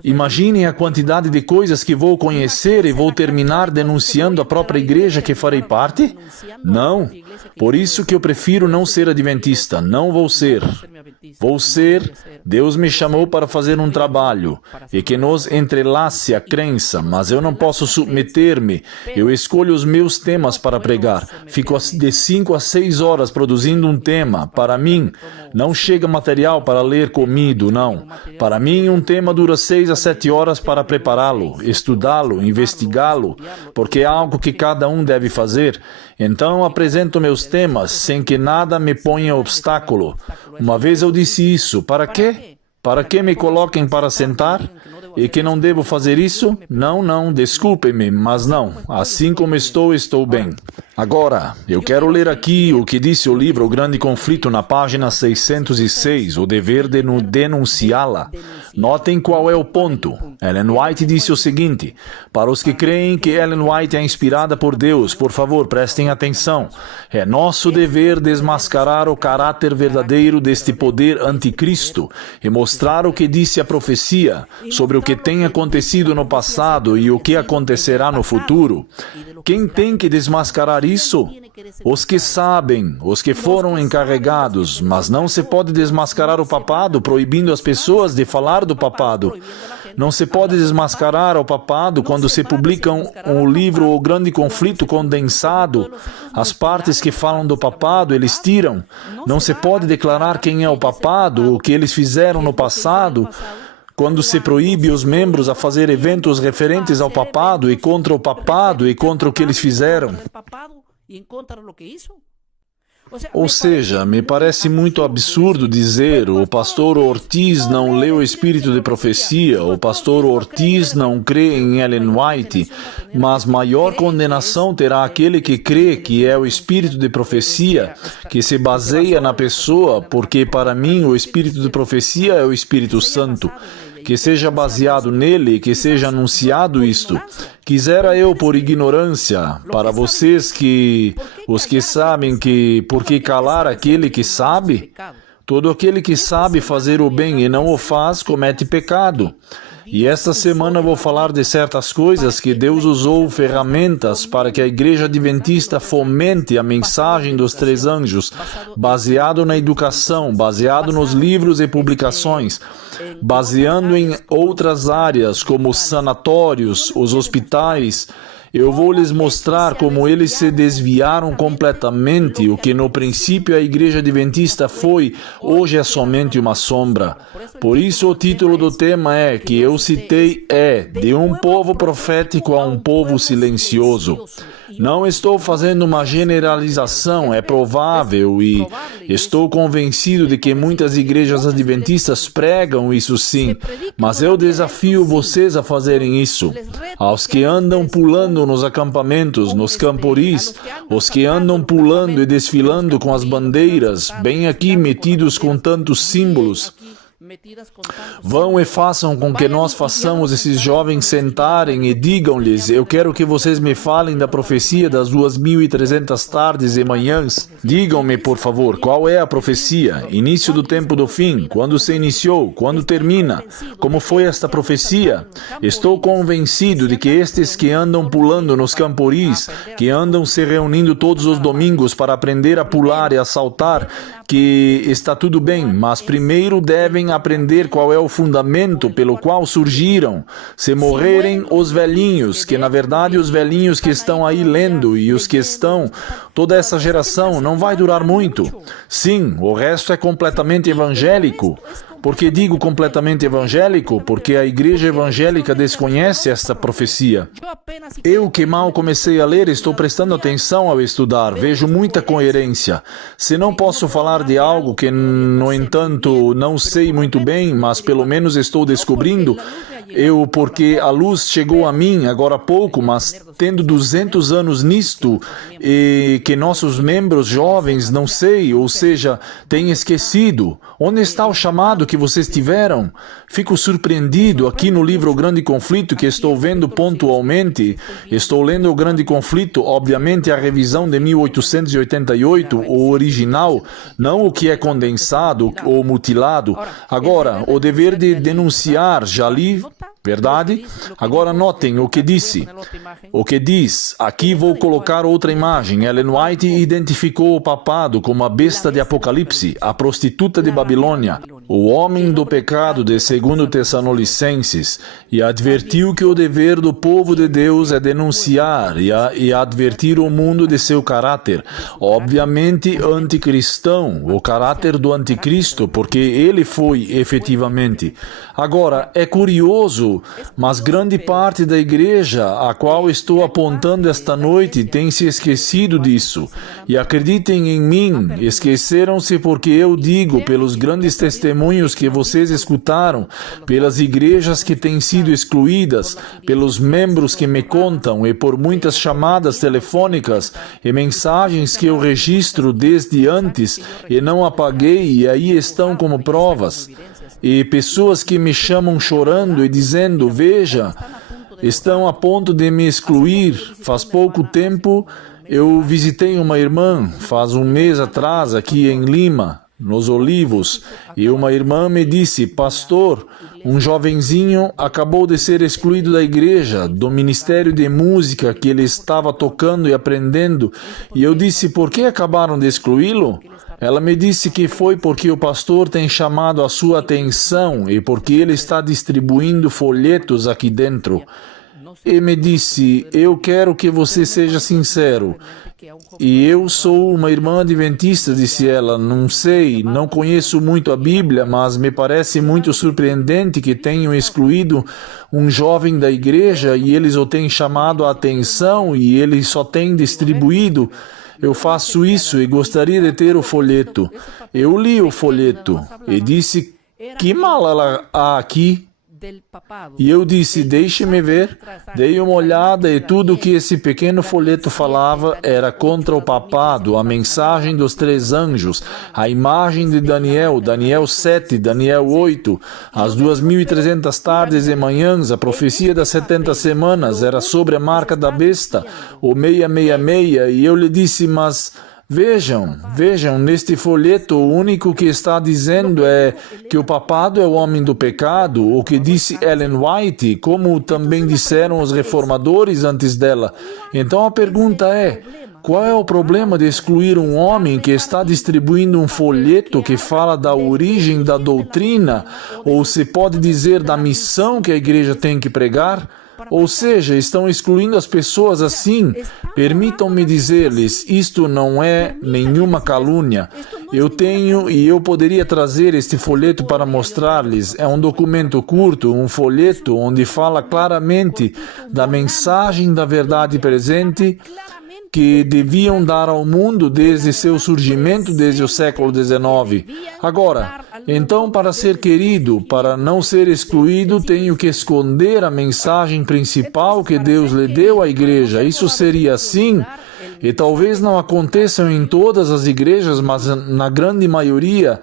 Imaginem a quantidade de coisas que vou conhecer e vou terminar denunciando a própria igreja que farei parte? Não. Por isso que eu prefiro não ser adventista. Não vou ser. Vou ser. Deus me chamou para fazer um trabalho e que nos entrelace a crença, mas eu não posso submeter-me. Eu escolho os meus temas para pregar. Fico de 5 a 6 horas produzindo um tema. Para mim, não chega material para ler comido, não. Para mim, um tema dura 6 a 7 horas para prepará-lo, estudá-lo, investigá-lo, porque é algo que cada um deve fazer. Então, apresento meus temas sem que nada me ponha obstáculo. Uma vez eu disse isso. Para quê? Para que me coloquem para sentar? E que não devo fazer isso? Não, desculpe-me, mas não. Assim como estou bem. Agora, eu quero ler aqui o que disse o livro O Grande Conflito na página 606, o dever de denunciá-la. Notem qual é o ponto. Ellen White disse o seguinte: para os que creem que Ellen White é inspirada por Deus, por favor, prestem atenção. É nosso dever desmascarar o caráter verdadeiro deste poder anticristo e mostrar o que disse a profecia sobre o que tem acontecido no passado e o que acontecerá no futuro. Quem tem que desmascarar isso? Os que sabem, os que foram encarregados, mas não se pode desmascarar o papado proibindo as pessoas de falar do papado. Não se pode desmascarar o papado quando se publica um livro O Grande Conflito condensado. As partes que falam do papado, eles tiram. Não se pode declarar quem é o papado, o que eles fizeram no passado. Quando se proíbe os membros a fazer eventos referentes ao papado e contra o papado e contra o que eles fizeram. Ou seja, me parece muito absurdo dizer o pastor Ortiz não lê o Espírito de Profecia, o pastor Ortiz não crê em Ellen White, mas maior condenação terá aquele que crê que é o Espírito de Profecia, que se baseia na pessoa, porque para mim o Espírito de Profecia é o Espírito Santo. Que seja baseado nele, que seja anunciado isto. Quisera eu, por ignorância, para vocês os que sabem que, por que calar aquele que sabe? Todo aquele que sabe fazer o bem e não o faz, comete pecado. E esta semana vou falar de certas coisas que Deus usou ferramentas para que a Igreja Adventista fomente a mensagem dos 3 anjos, baseado na educação, baseado nos livros e publicações, baseando em outras áreas, como os sanatórios, os hospitais, Eu vou lhes mostrar como eles se desviaram completamente. O que no princípio a Igreja Adventista foi, hoje é somente uma sombra. Por isso o título do tema que eu citei de um povo profético a um povo silencioso. Não estou fazendo uma generalização, é provável e estou convencido de que muitas igrejas adventistas pregam isso sim, mas eu desafio vocês a fazerem isso. Aos que andam pulando nos acampamentos, nos camporis, os que andam pulando e desfilando com as bandeiras, bem aqui metidos com tantos símbolos, vão e façam com que nós façamos esses jovens sentarem e digam-lhes: eu quero que vocês me falem da profecia das 2300 tardes e manhãs. Digam-me, por favor, qual é a profecia? Início do tempo do fim? Quando se iniciou? Quando termina? Como foi esta profecia? Estou convencido de que estes que andam pulando nos camporis, que andam se reunindo todos os domingos para aprender a pular e a saltar, que está tudo bem, mas primeiro devem aprender qual é o fundamento pelo qual surgiram. Se morrerem os velhinhos, que na verdade os velhinhos que estão aí lendo e os que estão, toda essa geração não vai durar muito. Sim, o resto é completamente evangélico. Por que digo completamente evangélico? Porque a igreja evangélica desconhece esta profecia. Eu, que mal comecei a ler, estou prestando atenção ao estudar, vejo muita coerência. Se não posso falar de algo que, no entanto, não sei muito bem, mas pelo menos estou descobrindo, porque a luz chegou a mim agora há pouco, mas tendo 200 anos nisto, e que nossos membros jovens, não sei, ou seja, têm esquecido. Onde está o chamado que vocês tiveram? Fico surpreendido aqui no livro O Grande Conflito, que estou vendo pontualmente. Estou lendo O Grande Conflito, obviamente a revisão de 1888, o original, não o que é condensado ou mutilado. Agora, o dever de denunciar, já li, verdade? Agora notem o que disse. O que diz, aqui vou colocar outra imagem. Ellen White identificou o papado como a besta de Apocalipse, a prostituta de Babilônia, o homem do pecado de 2 Tessalonicenses, e advertiu que o dever do povo de Deus é denunciar e advertir o mundo de seu caráter, obviamente anticristão, o caráter do anticristo, porque ele foi efetivamente. Agora, é curioso, mas grande parte da igreja a qual estou apontando esta noite tem se esquecido disso. E acreditem em mim, esqueceram-se porque eu digo, pelos grandes testemunhos que vocês escutaram, pelas igrejas que têm sido excluídas, pelos membros que me contam e por muitas chamadas telefônicas e mensagens que eu registro desde antes e não apaguei e aí estão como provas. E pessoas que me chamam chorando e dizendo: veja, estão a ponto de me excluir. Faz pouco tempo eu visitei uma irmã, faz um mês atrás, aqui em Lima, nos Olivos, e uma irmã me disse: pastor, um jovenzinho acabou de ser excluído da igreja, do ministério de música que ele estava tocando e aprendendo. E eu disse: por que acabaram de excluí-lo? Ela me disse que foi porque o pastor tem chamado a sua atenção e porque ele está distribuindo folhetos aqui dentro. E me disse: eu quero que você seja sincero. E eu sou uma irmã adventista, disse ela. Não sei, não conheço muito a Bíblia, mas me parece muito surpreendente que tenham excluído um jovem da igreja e eles o têm chamado a atenção e ele só tem distribuído. Eu faço isso e gostaria de ter o folheto. Eu li o folheto e disse: que mal ela há aqui? E eu disse: deixe-me ver. Dei uma olhada e tudo o que esse pequeno folheto falava era contra o papado, a mensagem dos 3 anjos, a imagem de Daniel, Daniel 7, Daniel 8, as 2300 tardes e manhãs, a profecia das 70 semanas era sobre a marca da besta, o 666, e eu lhe disse: mas vejam, neste folheto o único que está dizendo é que o papado é o homem do pecado, o que disse Ellen White, como também disseram os reformadores antes dela. Então a pergunta é: qual é o problema de excluir um homem que está distribuindo um folheto que fala da origem da doutrina, ou se pode dizer da missão que a igreja tem que pregar? Ou seja, estão excluindo as pessoas assim. Permitam-me dizer-lhes, isto não é nenhuma calúnia. Eu tenho e eu poderia trazer este folheto para mostrar-lhes. É um documento curto, um folheto onde fala claramente da mensagem da verdade presente que deviam dar ao mundo desde seu surgimento, desde o século XIX. Agora, então, para ser querido, para não ser excluído, tenho que esconder a mensagem principal que Deus lhe deu à igreja. Isso seria assim? E talvez não aconteçam em todas as igrejas, mas na grande maioria,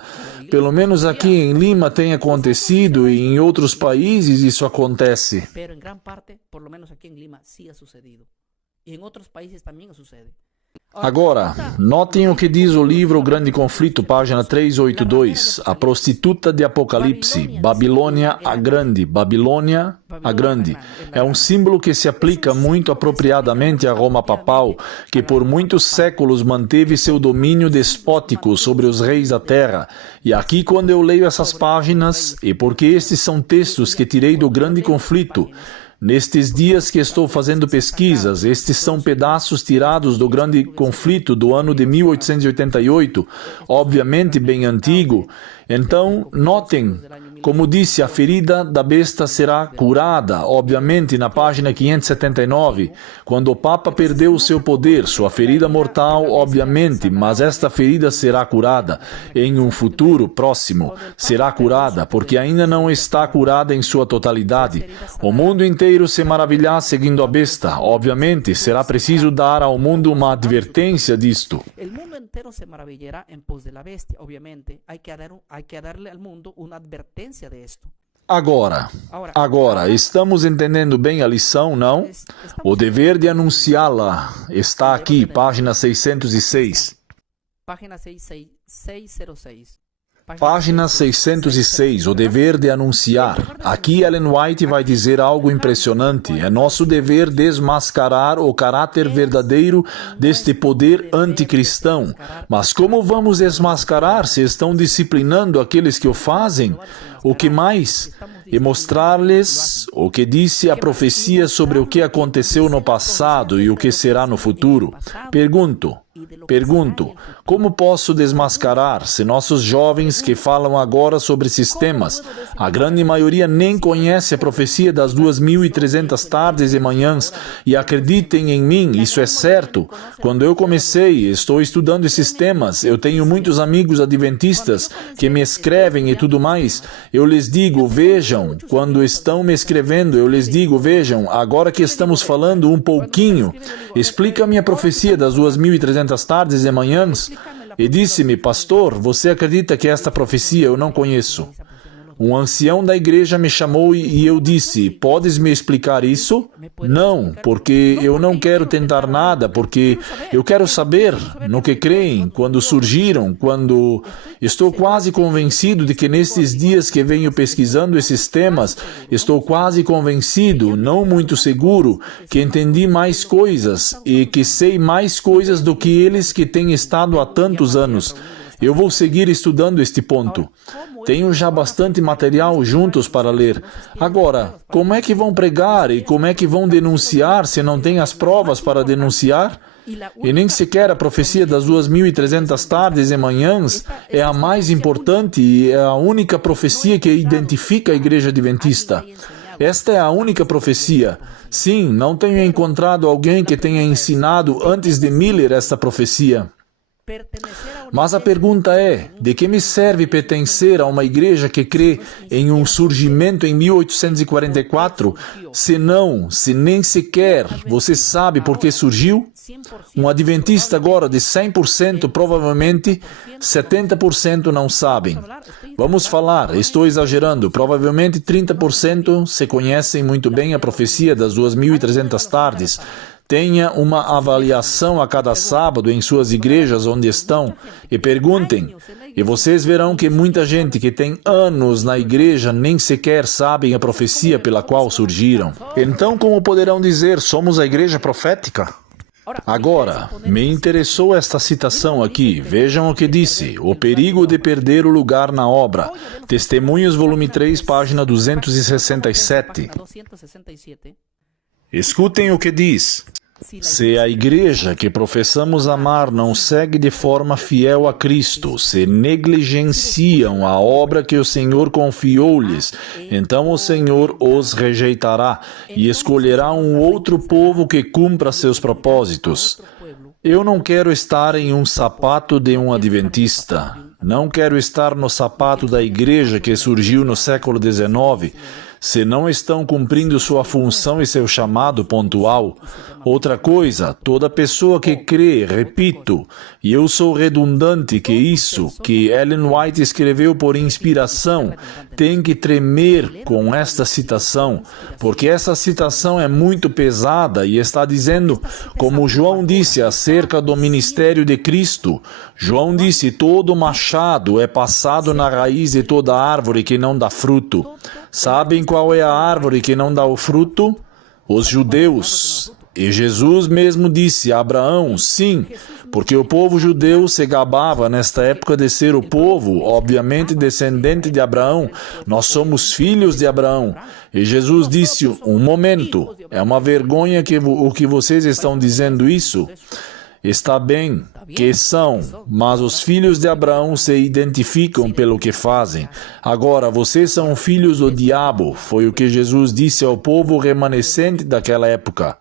pelo menos aqui em Lima tem acontecido e em outros países isso acontece. Pero en gran parte, por lo menos aquí en Lima, sí ha sucedido. Y en otros países también sucede. Agora, notem o que diz o livro O Grande Conflito, página 382. A prostituta de Apocalipse, Babilônia a Grande. Babilônia a Grande. É um símbolo que se aplica muito apropriadamente à Roma papal, que por muitos séculos manteve seu domínio despótico sobre os reis da terra. E aqui, quando eu leio essas páginas, e porque estes são textos que tirei do Grande Conflito, nestes dias que estou fazendo pesquisas, estes são pedaços tirados do Grande Conflito do ano de 1888, obviamente bem antigo. Então, notem, como disse, a ferida da besta será curada, obviamente na página 579, quando o Papa perdeu o seu poder, sua ferida mortal, obviamente, mas esta ferida será curada. Em um futuro próximo, será curada, porque ainda não está curada em sua totalidade. O mundo inteiro se maravilhará seguindo a besta. Obviamente, será preciso dar ao mundo uma advertência disto. El mundo entero se maravillará en pos de la bestia, obviamente. Hay que darle al mundo una advertencia de esto. Agora, estamos entendendo bem a lição, não? O dever de anunciá-la está aqui, página 606. Página 606. Página 606, o dever de anunciar. Aqui Ellen White vai dizer algo impressionante. É nosso dever desmascarar o caráter verdadeiro deste poder anticristão. Mas como vamos desmascarar se estão disciplinando aqueles que o fazem? O que mais? E mostrar-lhes o que disse a profecia sobre o que aconteceu no passado e o que será no futuro. Pergunto, como posso desmascarar se nossos jovens que falam agora sobre sistemas, a grande maioria nem conhece a profecia das 2.300 tardes e manhãs, e acreditem em mim, isso é certo. Quando eu comecei, estou estudando esses temas, eu tenho muitos amigos adventistas que me escrevem e tudo mais, eu lhes digo, vejam, quando estão me escrevendo, eu lhes digo, vejam, agora que estamos falando um pouquinho, explica-me a profecia das 2.300 tardes e manhãs, e disse-me, pastor, você acredita que esta profecia eu não conheço? Um ancião da igreja me chamou e eu disse, podes me explicar isso? Não, porque eu não quero tentar nada, porque eu quero saber no que creem, quando surgiram, quando... Estou quase convencido de que nestes dias que venho pesquisando esses temas, estou quase convencido, não muito seguro, que entendi mais coisas e que sei mais coisas do que eles que têm estado há tantos anos. Eu vou seguir estudando este ponto. Tenho já bastante material juntos para ler. Agora, como é que vão pregar e como é que vão denunciar se não têm as provas para denunciar? E nem sequer a profecia das 2.300 tardes e manhãs é a mais importante e é a única profecia que identifica a Igreja Adventista. Esta é a única profecia. Sim, não tenho encontrado alguém que tenha ensinado antes de Miller esta profecia. Mas a pergunta é, de que me serve pertencer a uma igreja que crê em um surgimento em 1844, se nem sequer você sabe por que surgiu? Um adventista agora de 100%, provavelmente 70% não sabem. Vamos falar, estou exagerando, provavelmente 30% se conhecem muito bem a profecia das 2.300 tardes. Tenha uma avaliação a cada sábado em suas igrejas onde estão e perguntem. E vocês verão que muita gente que tem anos na igreja nem sequer sabem a profecia pela qual surgiram. Então, como poderão dizer, somos a igreja profética? Agora, me interessou esta citação aqui. Vejam o que disse. O perigo de perder o lugar na obra. Testemunhos, volume 3, página 267. Escutem o que diz. Se a igreja que professamos amar não segue de forma fiel a Cristo, se negligenciam a obra que o Senhor confiou-lhes, então o Senhor os rejeitará e escolherá um outro povo que cumpra seus propósitos. Eu não quero estar em um sapato de um adventista. Não quero estar no sapato da igreja que surgiu no século XIX, se não estão cumprindo sua função e seu chamado pontual. Outra coisa, toda pessoa que crê, repito, e eu sou redundante que Ellen White escreveu por inspiração, tem que tremer com esta citação, porque essa citação é muito pesada e está dizendo, como João disse acerca do ministério de Cristo. João disse, todo machado é passado na raiz de toda árvore que não dá fruto. Sabem qual é a árvore que não dá o fruto? Os judeus. E Jesus mesmo disse a Abraão, sim, porque o povo judeu se gabava nesta época de ser o povo, obviamente descendente de Abraão. Nós somos filhos de Abraão. E Jesus disse, um momento, é uma vergonha o que vocês estão dizendo isso. Está bem, que são, mas os filhos de Abraão se identificam pelo que fazem. Agora, vocês são filhos do diabo, foi o que Jesus disse ao povo remanescente daquela época.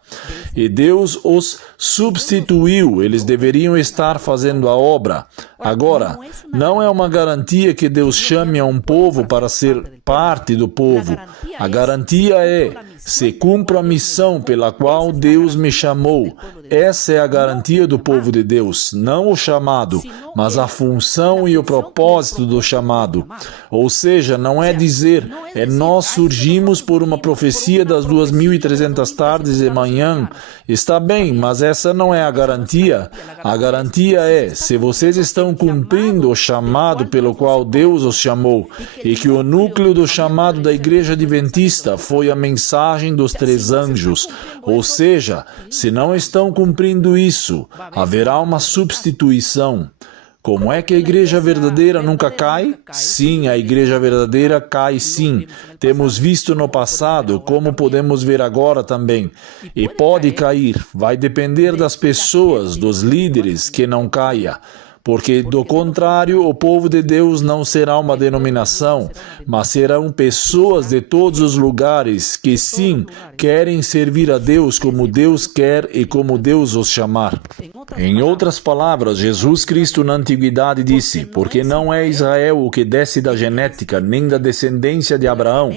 E Deus os substituiu, eles deveriam estar fazendo a obra. Agora, não é uma garantia que Deus chame a um povo para ser parte do povo. A garantia é, se cumpro a missão pela qual Deus me chamou. Essa é a garantia do povo de Deus, não o chamado, mas a função e o propósito do chamado. Ou seja, não é dizer, nós surgimos por uma profecia das 2.300 tardes e manhã. Está bem, mas essa não é a garantia. A garantia é, se vocês estão cumprindo o chamado pelo qual Deus os chamou, e que o núcleo do chamado da Igreja Adventista foi a mensagem dos 3 anjos. Ou seja, se não estão cumprindo isso, haverá uma substituição. Como é que a igreja verdadeira nunca cai? Sim, a igreja verdadeira cai sim. Temos visto no passado, como podemos ver agora também. E pode cair, vai depender das pessoas, dos líderes, que não caia. Porque, do contrário, o povo de Deus não será uma denominação, mas serão pessoas de todos os lugares que, sim, querem servir a Deus como Deus quer e como Deus os chamar. Em outras palavras, Jesus Cristo na Antiguidade disse, porque não é Israel o que desce da genética, nem da descendência de Abraão,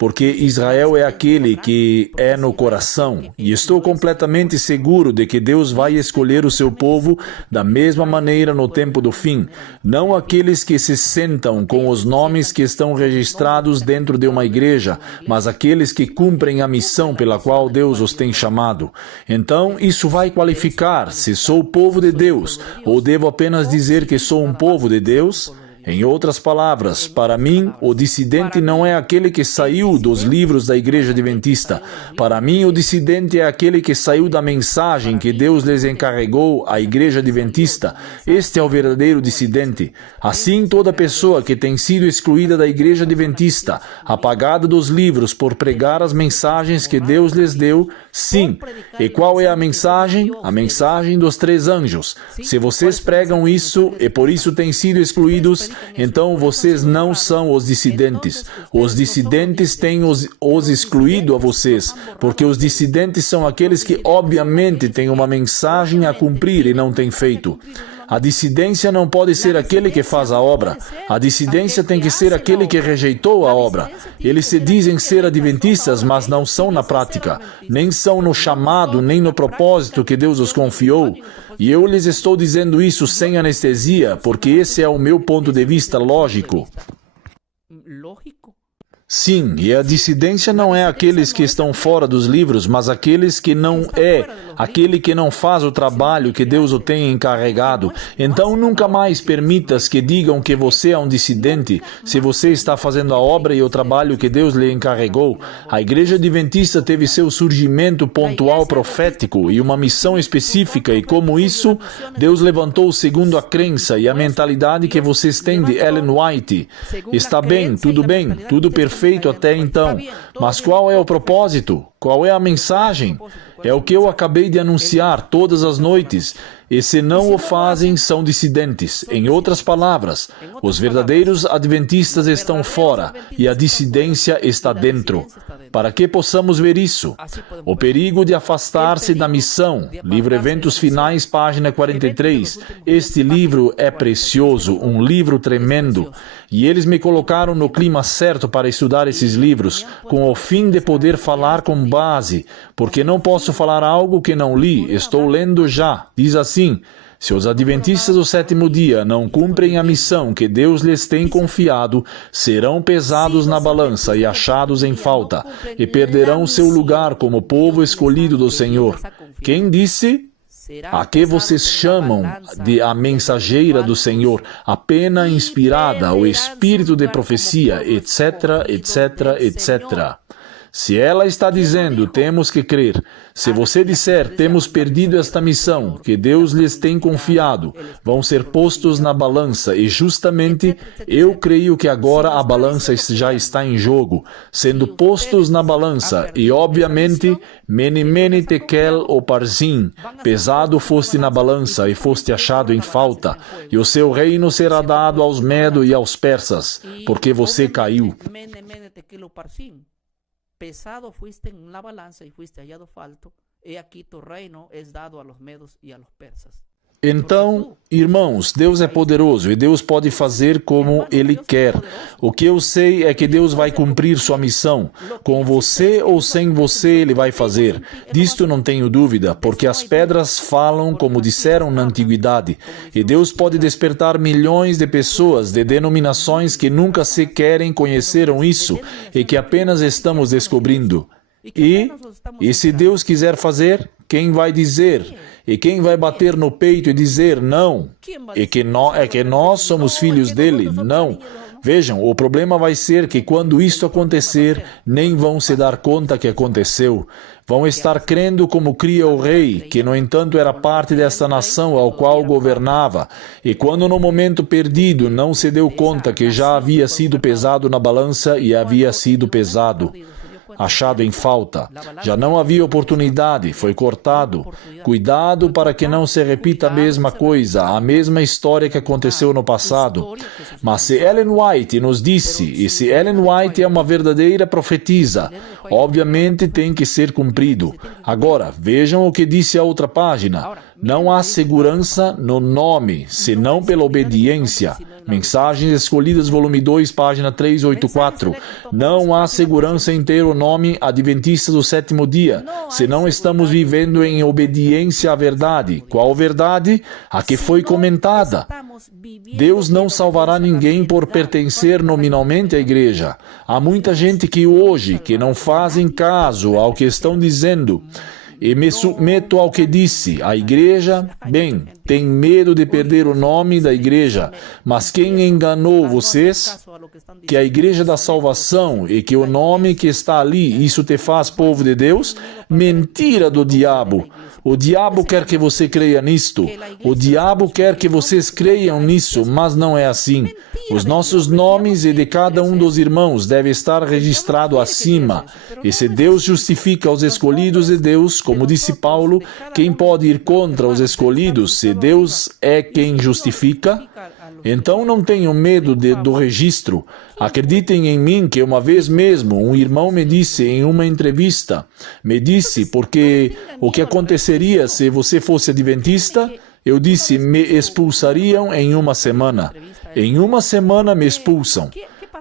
porque Israel é aquele que é no coração, e estou completamente seguro de que Deus vai escolher o seu povo da mesma maneira no tempo do fim, não aqueles que se sentam com os nomes que estão registrados dentro de uma igreja, mas aqueles que cumprem a missão pela qual Deus os tem chamado. Então, isso vai qualificar se sou povo de Deus, ou devo apenas dizer que sou um povo de Deus? Em outras palavras, para mim, o dissidente não é aquele que saiu dos livros da Igreja Adventista. Para mim, o dissidente é aquele que saiu da mensagem que Deus lhes encarregou à Igreja Adventista. Este é o verdadeiro dissidente. Assim, toda pessoa que tem sido excluída da Igreja Adventista, apagada dos livros por pregar as mensagens que Deus lhes deu, sim. E qual é a mensagem? A mensagem dos 3 anjos. Se vocês pregam isso e por isso têm sido excluídos, então vocês não são os dissidentes. Os dissidentes têm os excluído a vocês, porque os dissidentes são aqueles que obviamente têm uma mensagem a cumprir e não têm feito. A dissidência não pode ser aquele que faz a obra. A dissidência tem que ser aquele que rejeitou a obra. Eles se dizem ser adventistas, mas não são na prática. Nem são no chamado, nem no propósito que Deus os confiou. E eu lhes estou dizendo isso sem anestesia, porque esse é o meu ponto de vista lógico. Sim, e a dissidência não é aqueles que estão fora dos livros, mas aqueles que não aquele que não faz o trabalho que Deus o tem encarregado. Então nunca mais permitas que digam que você é um dissidente, se você está fazendo a obra e o trabalho que Deus lhe encarregou. A Igreja Adventista teve seu surgimento pontual profético e uma missão específica, e como isso, Deus levantou segundo a crença e a mentalidade que vocês têm de Ellen White. Está bem, tudo perfeito. feito até então. Mas qual é o propósito? Qual é a mensagem? É o que eu acabei de anunciar todas as noites. E se não o fazem, são dissidentes. Em outras palavras, os verdadeiros adventistas estão fora e a dissidência está dentro. Para que possamos ver isso? O perigo de afastar-se da missão. Livro Eventos Finais, página 43. Este livro é precioso, um livro tremendo. E eles me colocaram no clima certo para estudar esses livros, com o fim de poder falar com base, porque não posso falar algo que não li, estou lendo já. Diz assim: se os adventistas do sétimo dia não cumprem a missão que Deus lhes tem confiado, serão pesados na balança e achados em falta, e perderão seu lugar como povo escolhido do Senhor. Quem disse? A que vocês chamam de a mensageira do Senhor, a pena inspirada, o espírito de profecia, etc, etc, etc. Se ela está dizendo, temos que crer. Se você disser, temos perdido esta missão, que Deus lhes tem confiado, vão ser postos na balança, e justamente eu creio que agora a balança já está em jogo, sendo postos na balança, e obviamente, mene mene tekel oparsim, pesado foste na balança, e foste achado em falta, e o seu reino será dado aos medos e aos persas, porque você caiu. Pesado fuiste en la balanza y fuiste hallado falto, he aquí tu reino es dado a los medos y a los persas. Então, irmãos, Deus é poderoso e Deus pode fazer como Ele quer. O que eu sei é que Deus vai cumprir sua missão. Com você ou sem você, Ele vai fazer. Disto não tenho dúvida, porque as pedras falam como disseram na antiguidade. E Deus pode despertar milhões de pessoas de denominações que nunca sequer conheceram isso e que apenas estamos descobrindo. E se Deus quiser fazer, quem vai dizer? E quem vai bater no peito e dizer não? É que nós somos filhos dele? Não. Vejam, o problema vai ser que quando isto acontecer, nem vão se dar conta que aconteceu. Vão estar crendo como cria o rei, que no entanto era parte desta nação ao qual governava. E quando no momento perdido não se deu conta que já havia sido pesado na balança e havia sido pesado. Achado em falta. Já não havia oportunidade, foi cortado. Cuidado para que não se repita a mesma coisa, a mesma história que aconteceu no passado. Mas se Ellen White nos disse, e se Ellen White é uma verdadeira profetisa, obviamente tem que ser cumprido. Agora, vejam o que disse a outra página. Não há segurança no nome, senão pela obediência. Mensagens Escolhidas, volume 2, página 384. Não há segurança em ter o nome Adventista do sétimo dia, se não estamos vivendo em obediência à verdade. Qual verdade? A que foi comentada. Deus não salvará ninguém por pertencer nominalmente à igreja. Há muita gente que hoje, que não fazem caso ao que estão dizendo. E me submeto ao que disse, a igreja, bem, tem medo de perder o nome da igreja, mas quem enganou vocês? Que a igreja da salvação e que o nome que está ali, isso te faz povo de Deus? Mentira do diabo! O diabo quer que você creia nisto. O diabo quer que vocês creiam nisso, mas não é assim. Os nossos nomes e de cada um dos irmãos deve estar registrado acima. E se Deus justifica os escolhidos de Deus, como disse Paulo, quem pode ir contra os escolhidos se Deus é quem justifica? Então não tenham medo do registro. Acreditem em mim que uma vez mesmo um irmão me disse em uma entrevista, porque o que aconteceria se você fosse adventista? Eu disse, me expulsariam em uma semana. Em uma semana me expulsam.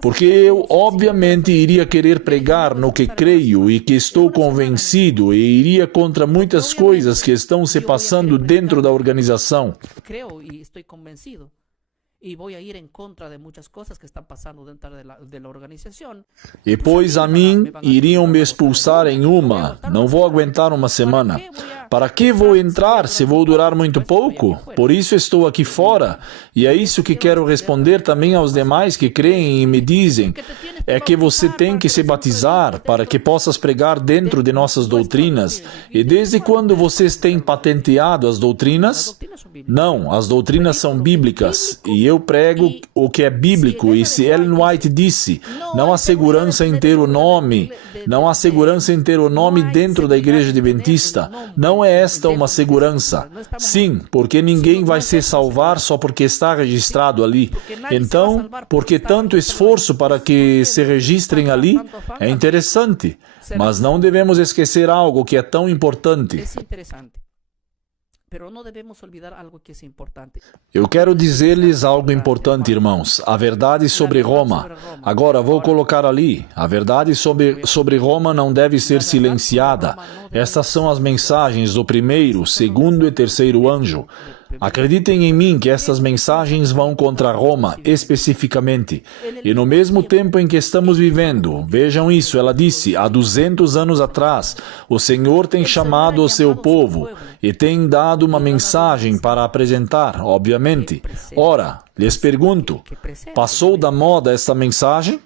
Porque eu, obviamente, iria querer pregar no que creio e que estou convencido e iria contra muitas coisas que estão se passando dentro da organização. Creo y estoy convencido. Y voy a ir en contra de muchas cosas que están pasando dentro de la organización. E pois a mim iriam me expulsar em uma. Não vou aguentar uma semana. Para que vou entrar se vou durar muito pouco? Por isso estou aqui fora. E é isso que quero responder também aos demais que creem e me dizem: é que você tem que se batizar para que possas pregar dentro de nossas doutrinas. E desde quando vocês têm patenteado as doutrinas? Não, as doutrinas são bíblicas. E eu prego o que é bíblico. E se Ellen White disse, não há segurança em ter o nome, não há segurança em ter o nome dentro da igreja adventista. Não é esta uma segurança. Sim, porque ninguém vai se salvar só porque está registrado ali. Então, por que tanto esforço para que se registrem ali? É interessante, mas não devemos esquecer algo que é tão importante. Eu quero dizer-lhes algo importante, irmãos. A verdade sobre Roma. Agora, vou colocar ali. A verdade sobre Roma não deve ser silenciada. Estas são as mensagens do primeiro, segundo e terceiro anjo. Acreditem em mim que estas mensagens vão contra Roma, especificamente. E no mesmo tempo em que estamos vivendo, vejam isso, ela disse, há 200 anos atrás, o Senhor tem chamado o seu povo e tem dado uma mensagem para apresentar, obviamente. Ora, lhes pergunto, passou da moda esta mensagem?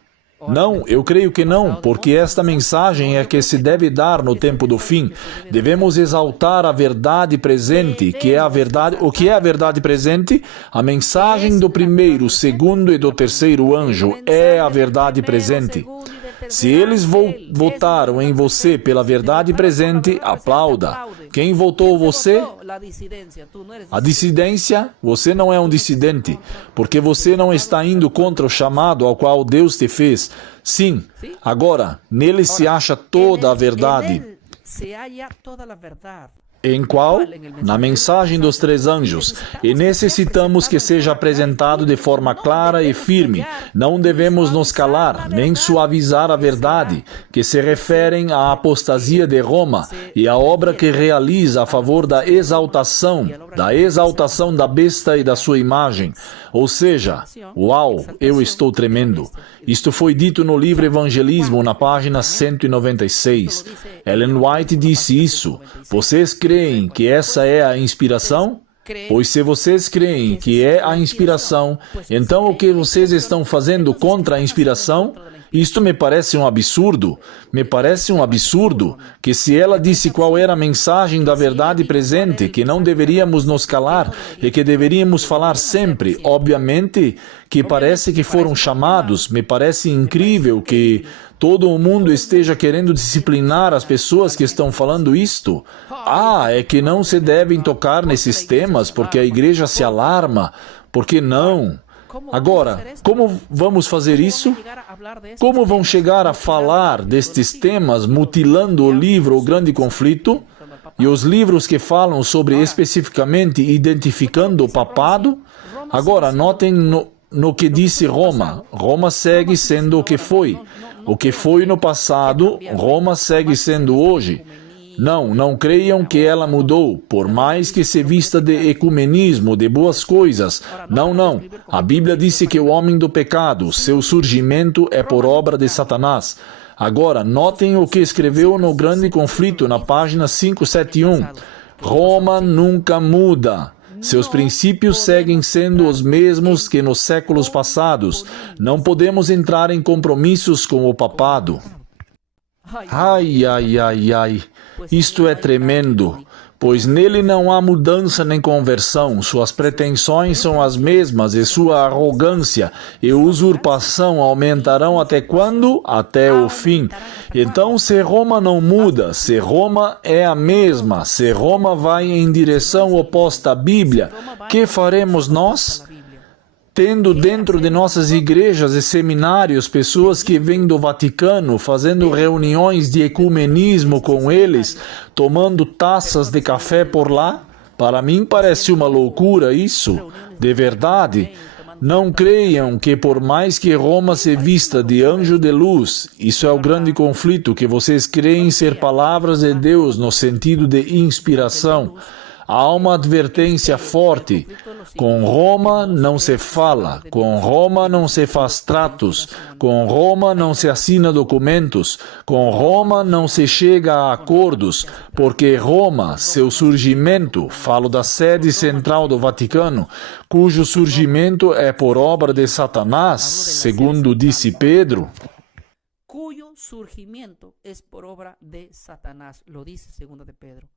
Não, eu creio que não, porque esta mensagem é que se deve dar no tempo do fim. Devemos exaltar a verdade presente, que é a verdade. O que é a verdade presente? A mensagem do primeiro, segundo e do terceiro anjo é a verdade presente. Se eles votaram em você pela verdade presente, aplauda. Quem votou você? A dissidência? Você não é um dissidente, porque você não está indo contra o chamado ao qual Deus te fez. Sim, agora, nele se acha toda a verdade. Em qual? Na mensagem dos três anjos. E necessitamos que seja apresentado de forma clara e firme. Não devemos nos calar, nem suavizar a verdade, que se referem à apostasia de Roma e à obra que realiza a favor da exaltação da besta e da sua imagem. Ou seja, uau, eu estou tremendo. Isto foi dito no livro Evangelismo, na página 196. Ellen White disse isso. Vocês creem que essa é a inspiração? Pois se vocês creem que é a inspiração, então o que vocês estão fazendo contra a inspiração? Isto me parece um absurdo. Me parece um absurdo que se ela disse qual era a mensagem da verdade presente, que não deveríamos nos calar e que deveríamos falar sempre, obviamente que parece que foram chamados, me parece incrível que todo o mundo esteja querendo disciplinar as pessoas que estão falando isto. É que não se devem tocar nesses temas porque a igreja se alarma. Por que não? Agora, como vamos fazer isso? Como vão chegar a falar destes temas mutilando o livro O Grande Conflito e os livros que falam sobre especificamente identificando o papado? Agora, notem no que disse Roma. Roma segue sendo o que foi. O que foi no passado, Roma segue sendo hoje. Não creiam que ela mudou, por mais que se vista de ecumenismo, de boas coisas. Não. A Bíblia disse que o homem do pecado, seu surgimento é por obra de Satanás. Agora, notem o que escreveu no Grande Conflito, na página 571. Roma nunca muda. Seus princípios seguem sendo os mesmos que nos séculos passados. Não podemos entrar em compromissos com o papado. Ai. Isto é tremendo, pois nele não há mudança nem conversão. Suas pretensões são as mesmas e sua arrogância e usurpação aumentarão até quando? Até o fim. Então, se Roma não muda, se Roma é a mesma, se Roma vai em direção oposta à Bíblia, que faremos nós? Tendo dentro de nossas igrejas e seminários pessoas que vêm do Vaticano, fazendo reuniões de ecumenismo com eles, tomando taças de café por lá? Para mim parece uma loucura isso, de verdade. Não creiam que por mais que Roma se vista de anjo de luz, isso é o grande conflito, que vocês creem ser palavras de Deus no sentido de inspiração. Há uma advertência forte. Com Roma não se fala, com Roma não se faz tratos, com Roma não se assina documentos, com Roma não se chega a acordos, porque Roma, seu surgimento, falo da sede central do Vaticano, cujo surgimento é por obra de Satanás, segundo disse Pedro. cuyo surgimiento es por obra de Satanás. Lo dice 2 de Pedro.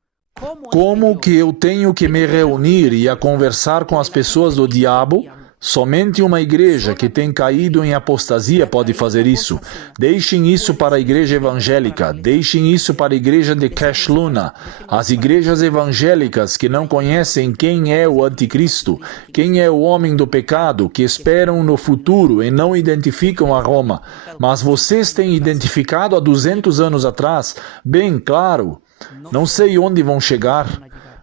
Como que eu tenho que me reunir e a conversar com as pessoas do diabo? Somente uma igreja que tem caído em apostasia pode fazer isso. Deixem isso para a igreja evangélica. Deixem isso para a igreja de Cash Luna. As igrejas evangélicas que não conhecem quem é o anticristo, quem é o homem do pecado, que esperam no futuro e não identificam a Roma. Mas vocês têm identificado há 200 anos atrás? Bem, claro. Não sei onde vão chegar.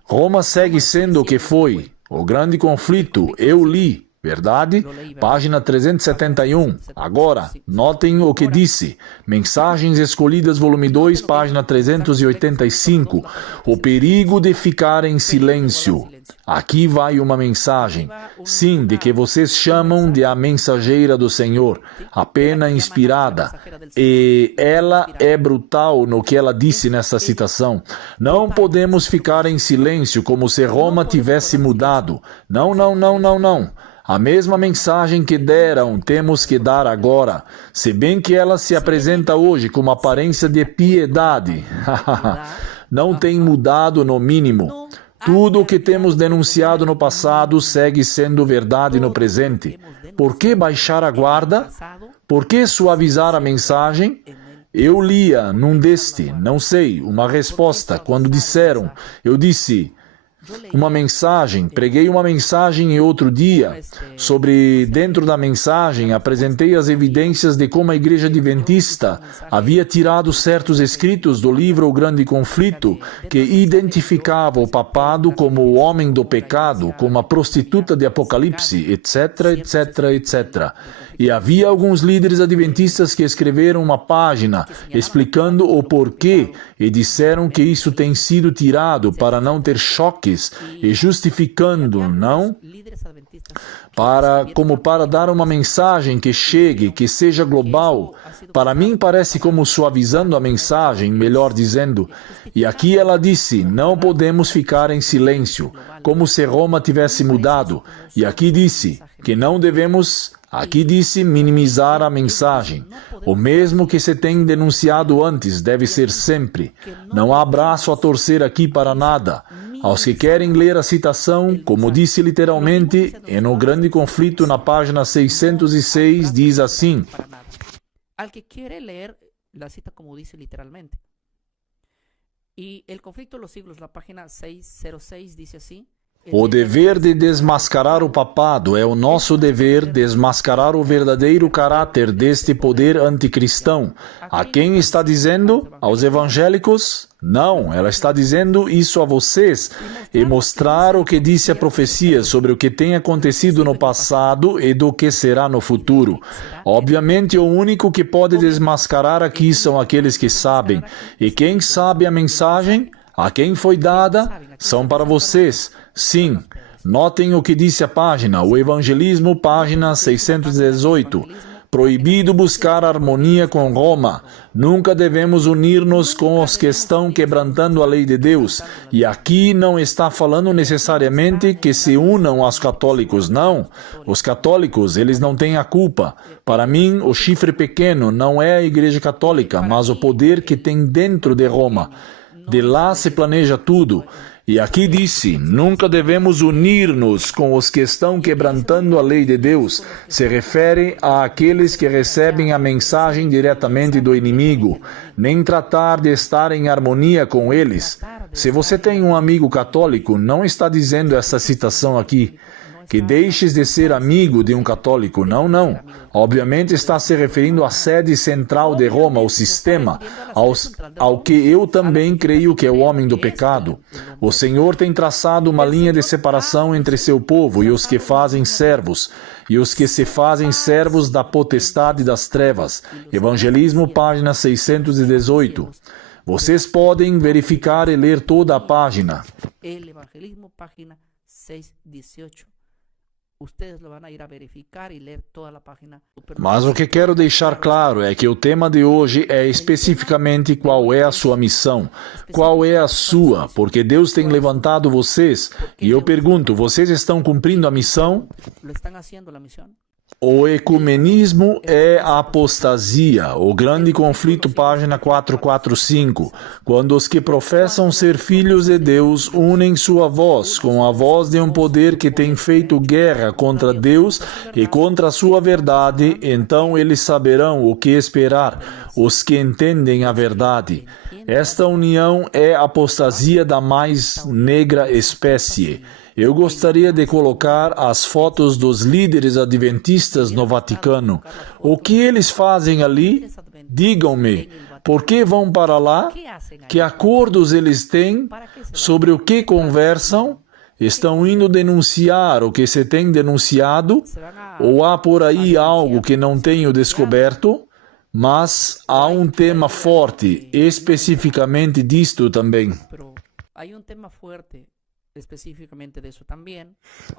Roma segue sendo o que foi. O grande conflito, eu li. Verdade? Página 371. Agora, notem o que disse. Mensagens Escolhidas, volume 2, página 385. O perigo de ficar em silêncio. Aqui vai uma mensagem. Sim, de que vocês chamam de a mensageira do Senhor, a pena inspirada. E ela é brutal no que ela disse nessa citação. Não podemos ficar em silêncio como se Roma tivesse mudado. Não, não, não, não, não. A mesma mensagem que deram, temos que dar agora, se bem que ela se apresenta hoje com uma aparência de piedade. Não tem mudado no mínimo. Tudo o que temos denunciado no passado segue sendo verdade no presente. Por que baixar a guarda? Por que suavizar a mensagem? Eu lia num deste, não sei, uma resposta, quando disseram, eu disse... Uma mensagem, preguei uma mensagem em outro dia, sobre, dentro da mensagem, apresentei as evidências de como a Igreja Adventista havia tirado certos escritos do livro O Grande Conflito, que identificava o papado como o homem do pecado, como a prostituta de Apocalipse, etc, etc, etc. E havia alguns líderes adventistas que escreveram uma página explicando o porquê e disseram que isso tem sido tirado para não ter choques e justificando, não? Para dar uma mensagem que chegue, que seja global. Para mim parece como suavizando a mensagem, melhor dizendo. E aqui ela disse, não podemos ficar em silêncio, como se Roma tivesse mudado. E aqui disse que não devemos... Aqui disse minimizar a mensagem. O mesmo que se tem denunciado antes deve ser sempre. Não há braço a torcer aqui para nada. Aos que querem ler a citação, como disse literalmente, no Grande Conflito, na página 606, diz assim. Al que quiere leer la cita como dice literalmente. Y el conflicto de los siglos, la página 606 dice así. O dever de desmascarar o papado é o nosso dever desmascarar o verdadeiro caráter deste poder anticristão. A quem está dizendo? Aos evangélicos? Não, ela está dizendo isso a vocês e mostrar o que disse a profecia sobre o que tem acontecido no passado e do que será no futuro. Obviamente, o único que pode desmascarar aqui são aqueles que sabem. E quem sabe a mensagem? A quem foi dada? São para vocês. Sim, notem o que disse a página, o Evangelismo, página 618. Proibido buscar harmonia com Roma. Nunca devemos unir-nos com os que estão quebrantando a lei de Deus. E aqui não está falando necessariamente que se unam aos católicos, não. Os católicos, eles não têm a culpa. Para mim, o chifre pequeno não é a Igreja Católica, mas o poder que tem dentro de Roma. De lá se planeja tudo. E aqui disse, nunca devemos unir-nos com os que estão quebrantando a lei de Deus. Se refere àqueles que recebem a mensagem diretamente do inimigo, nem tratar de estar em harmonia com eles. Se você tem um amigo católico, não está dizendo essa citação aqui, que deixes de ser amigo de um católico. Não, não. Obviamente está se referindo à sede central de Roma, ao sistema, ao que eu também creio que é o homem do pecado. O Senhor tem traçado uma linha de separação entre seu povo e os que fazem servos, e os que se fazem servos da potestade das trevas. Evangelismo, página 618. Vocês podem verificar e ler toda a página. Evangelismo, página 618. Ustedes lo van a ir a verificar y leer toda la página. Mas o que quero deixar claro é que o tema de hoje é especificamente qual é a sua missão, qual é a sua, porque Deus tem levantado vocês. E eu pergunto, vocês estão cumprindo a missão? ¿Lo están haciendo la misión? O ecumenismo é a apostasia, o grande conflito, página 445, quando os que professam ser filhos de Deus unem sua voz com a voz de um poder que tem feito guerra contra Deus e contra a sua verdade, então eles saberão o que esperar, os que entendem a verdade. Esta união é a apostasia da mais negra espécie. Eu gostaria de colocar as fotos dos líderes adventistas no Vaticano. O que eles fazem ali? Digam-me, por que vão para lá? Que acordos eles têm? Sobre o que conversam? Estão indo denunciar o que se tem denunciado? Ou há por aí algo que não tenho descoberto? Mas há um tema forte, especificamente disto também.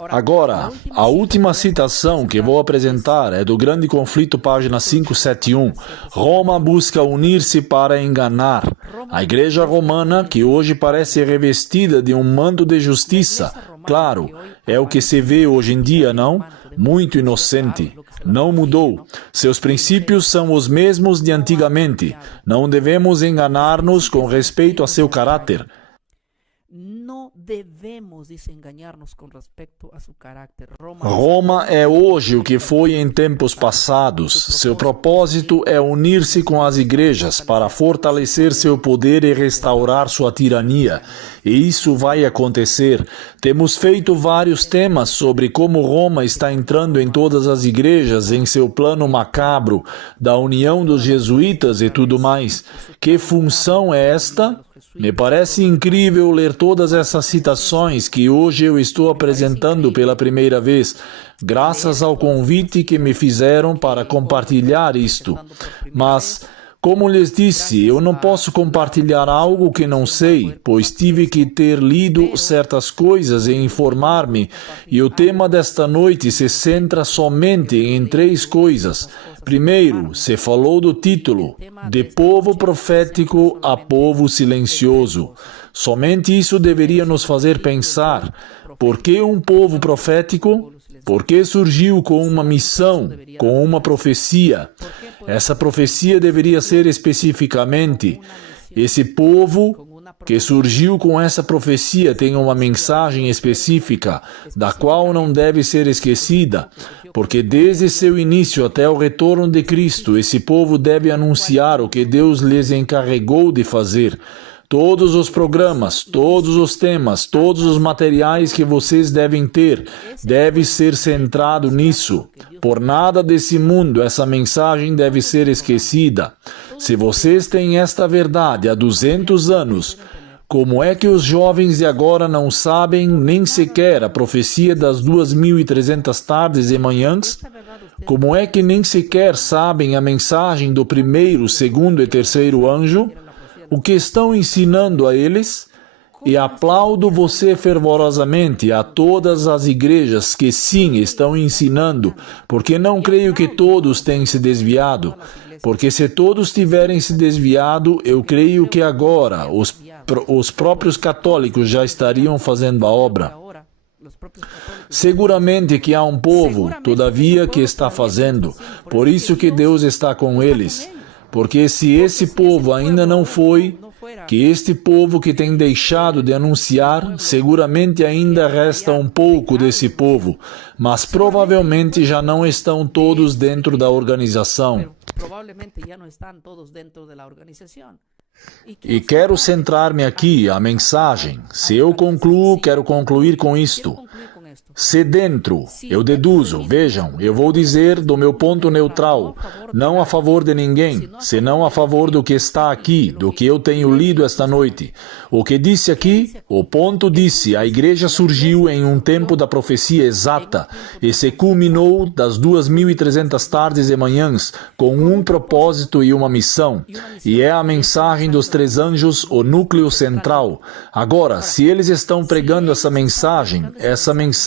Agora, a última citação que vou apresentar é do Grande Conflito, página 571. Roma busca unir-se para enganar. A Igreja Romana, que hoje parece revestida de um manto de justiça, claro, é o que se vê hoje em dia, não? Muito inocente. Não mudou. Seus princípios são os mesmos de antigamente. Não devemos enganar-nos com respeito a seu caráter. Roma é hoje o que foi em tempos passados. Seu propósito é unir-se com as igrejas para fortalecer seu poder e restaurar sua tirania. E isso vai acontecer. Temos feito vários temas sobre como Roma está entrando em todas as igrejas em seu plano macabro, da união dos jesuítas e tudo mais. Que função é esta? Me parece incrível ler todas essas citações que hoje eu estou apresentando pela primeira vez, graças ao convite que me fizeram para compartilhar isto. Mas, como lhes disse, eu não posso compartilhar algo que não sei, pois tive que ter lido certas coisas e informar-me, e o tema desta noite se centra somente em 3 coisas. Primeiro, se falou do título, de povo profético a povo silencioso. Somente isso deveria nos fazer pensar, por que um povo profético? Porque surgiu com uma missão, com uma profecia. Essa profecia deveria ser especificamente, esse povo que surgiu com essa profecia tem uma mensagem específica, da qual não deve ser esquecida, porque desde seu início até o retorno de Cristo, esse povo deve anunciar o que Deus lhes encarregou de fazer. Todos os programas, todos os temas, todos os materiais que vocês devem ter, deve ser centrado nisso. Por nada desse mundo essa mensagem deve ser esquecida. Se vocês têm esta verdade há 200 anos, como é que os jovens de agora não sabem nem sequer a profecia das 2.300 tardes e manhãs? Como é que nem sequer sabem a mensagem do primeiro, segundo e terceiro anjo? O que estão ensinando a eles? E aplaudo você fervorosamente a todas as igrejas que sim estão ensinando, porque não creio que todos tenham se desviado. Porque se todos tiverem se desviado, eu creio que agora os próprios católicos já estariam fazendo a obra. Seguramente que há um povo, todavia, que está fazendo. Por isso que Deus está com eles. Porque se esse povo ainda não foi, que este povo que tem deixado de anunciar, seguramente ainda resta um pouco desse povo, mas provavelmente já não estão todos dentro da organização. E quero centrar-me aqui, a mensagem. Se eu concluo, quero concluir com isto. Se dentro, eu deduzo, vejam, eu vou dizer do meu ponto neutral, não a favor de ninguém, senão a favor do que está aqui, do que eu tenho lido esta noite. O que disse aqui, o ponto disse, a igreja surgiu em um tempo da profecia exata e se culminou das 2.300 tardes e manhãs com um propósito e uma missão, e é a mensagem dos 3 anjos o núcleo central. Agora, se eles estão pregando essa mensagem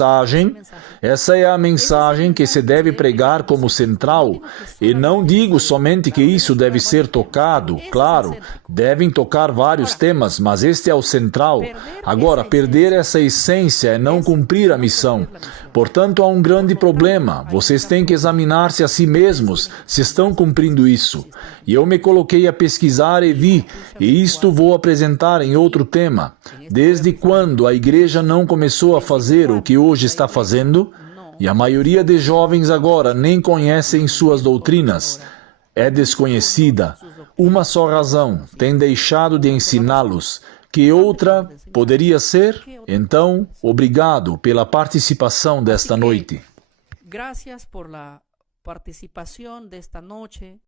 a mensagem que se deve pregar como central. E não digo somente que isso deve ser tocado. Claro, devem tocar vários temas, mas este é o central. Agora, perder essa essência é não cumprir a missão. Portanto, há um grande problema. Vocês têm que examinar-se a si mesmos, se estão cumprindo isso. E eu me coloquei a pesquisar e vi, e isto vou apresentar em outro tema. Desde quando a igreja não começou a fazer o que hoje está fazendo? E a maioria de jovens agora nem conhecem suas doutrinas. É desconhecida. Uma só razão, tem deixado de ensiná-los. Que outra poderia ser? Então, obrigado pela participação desta noite. Gracias por la participación de esta noche.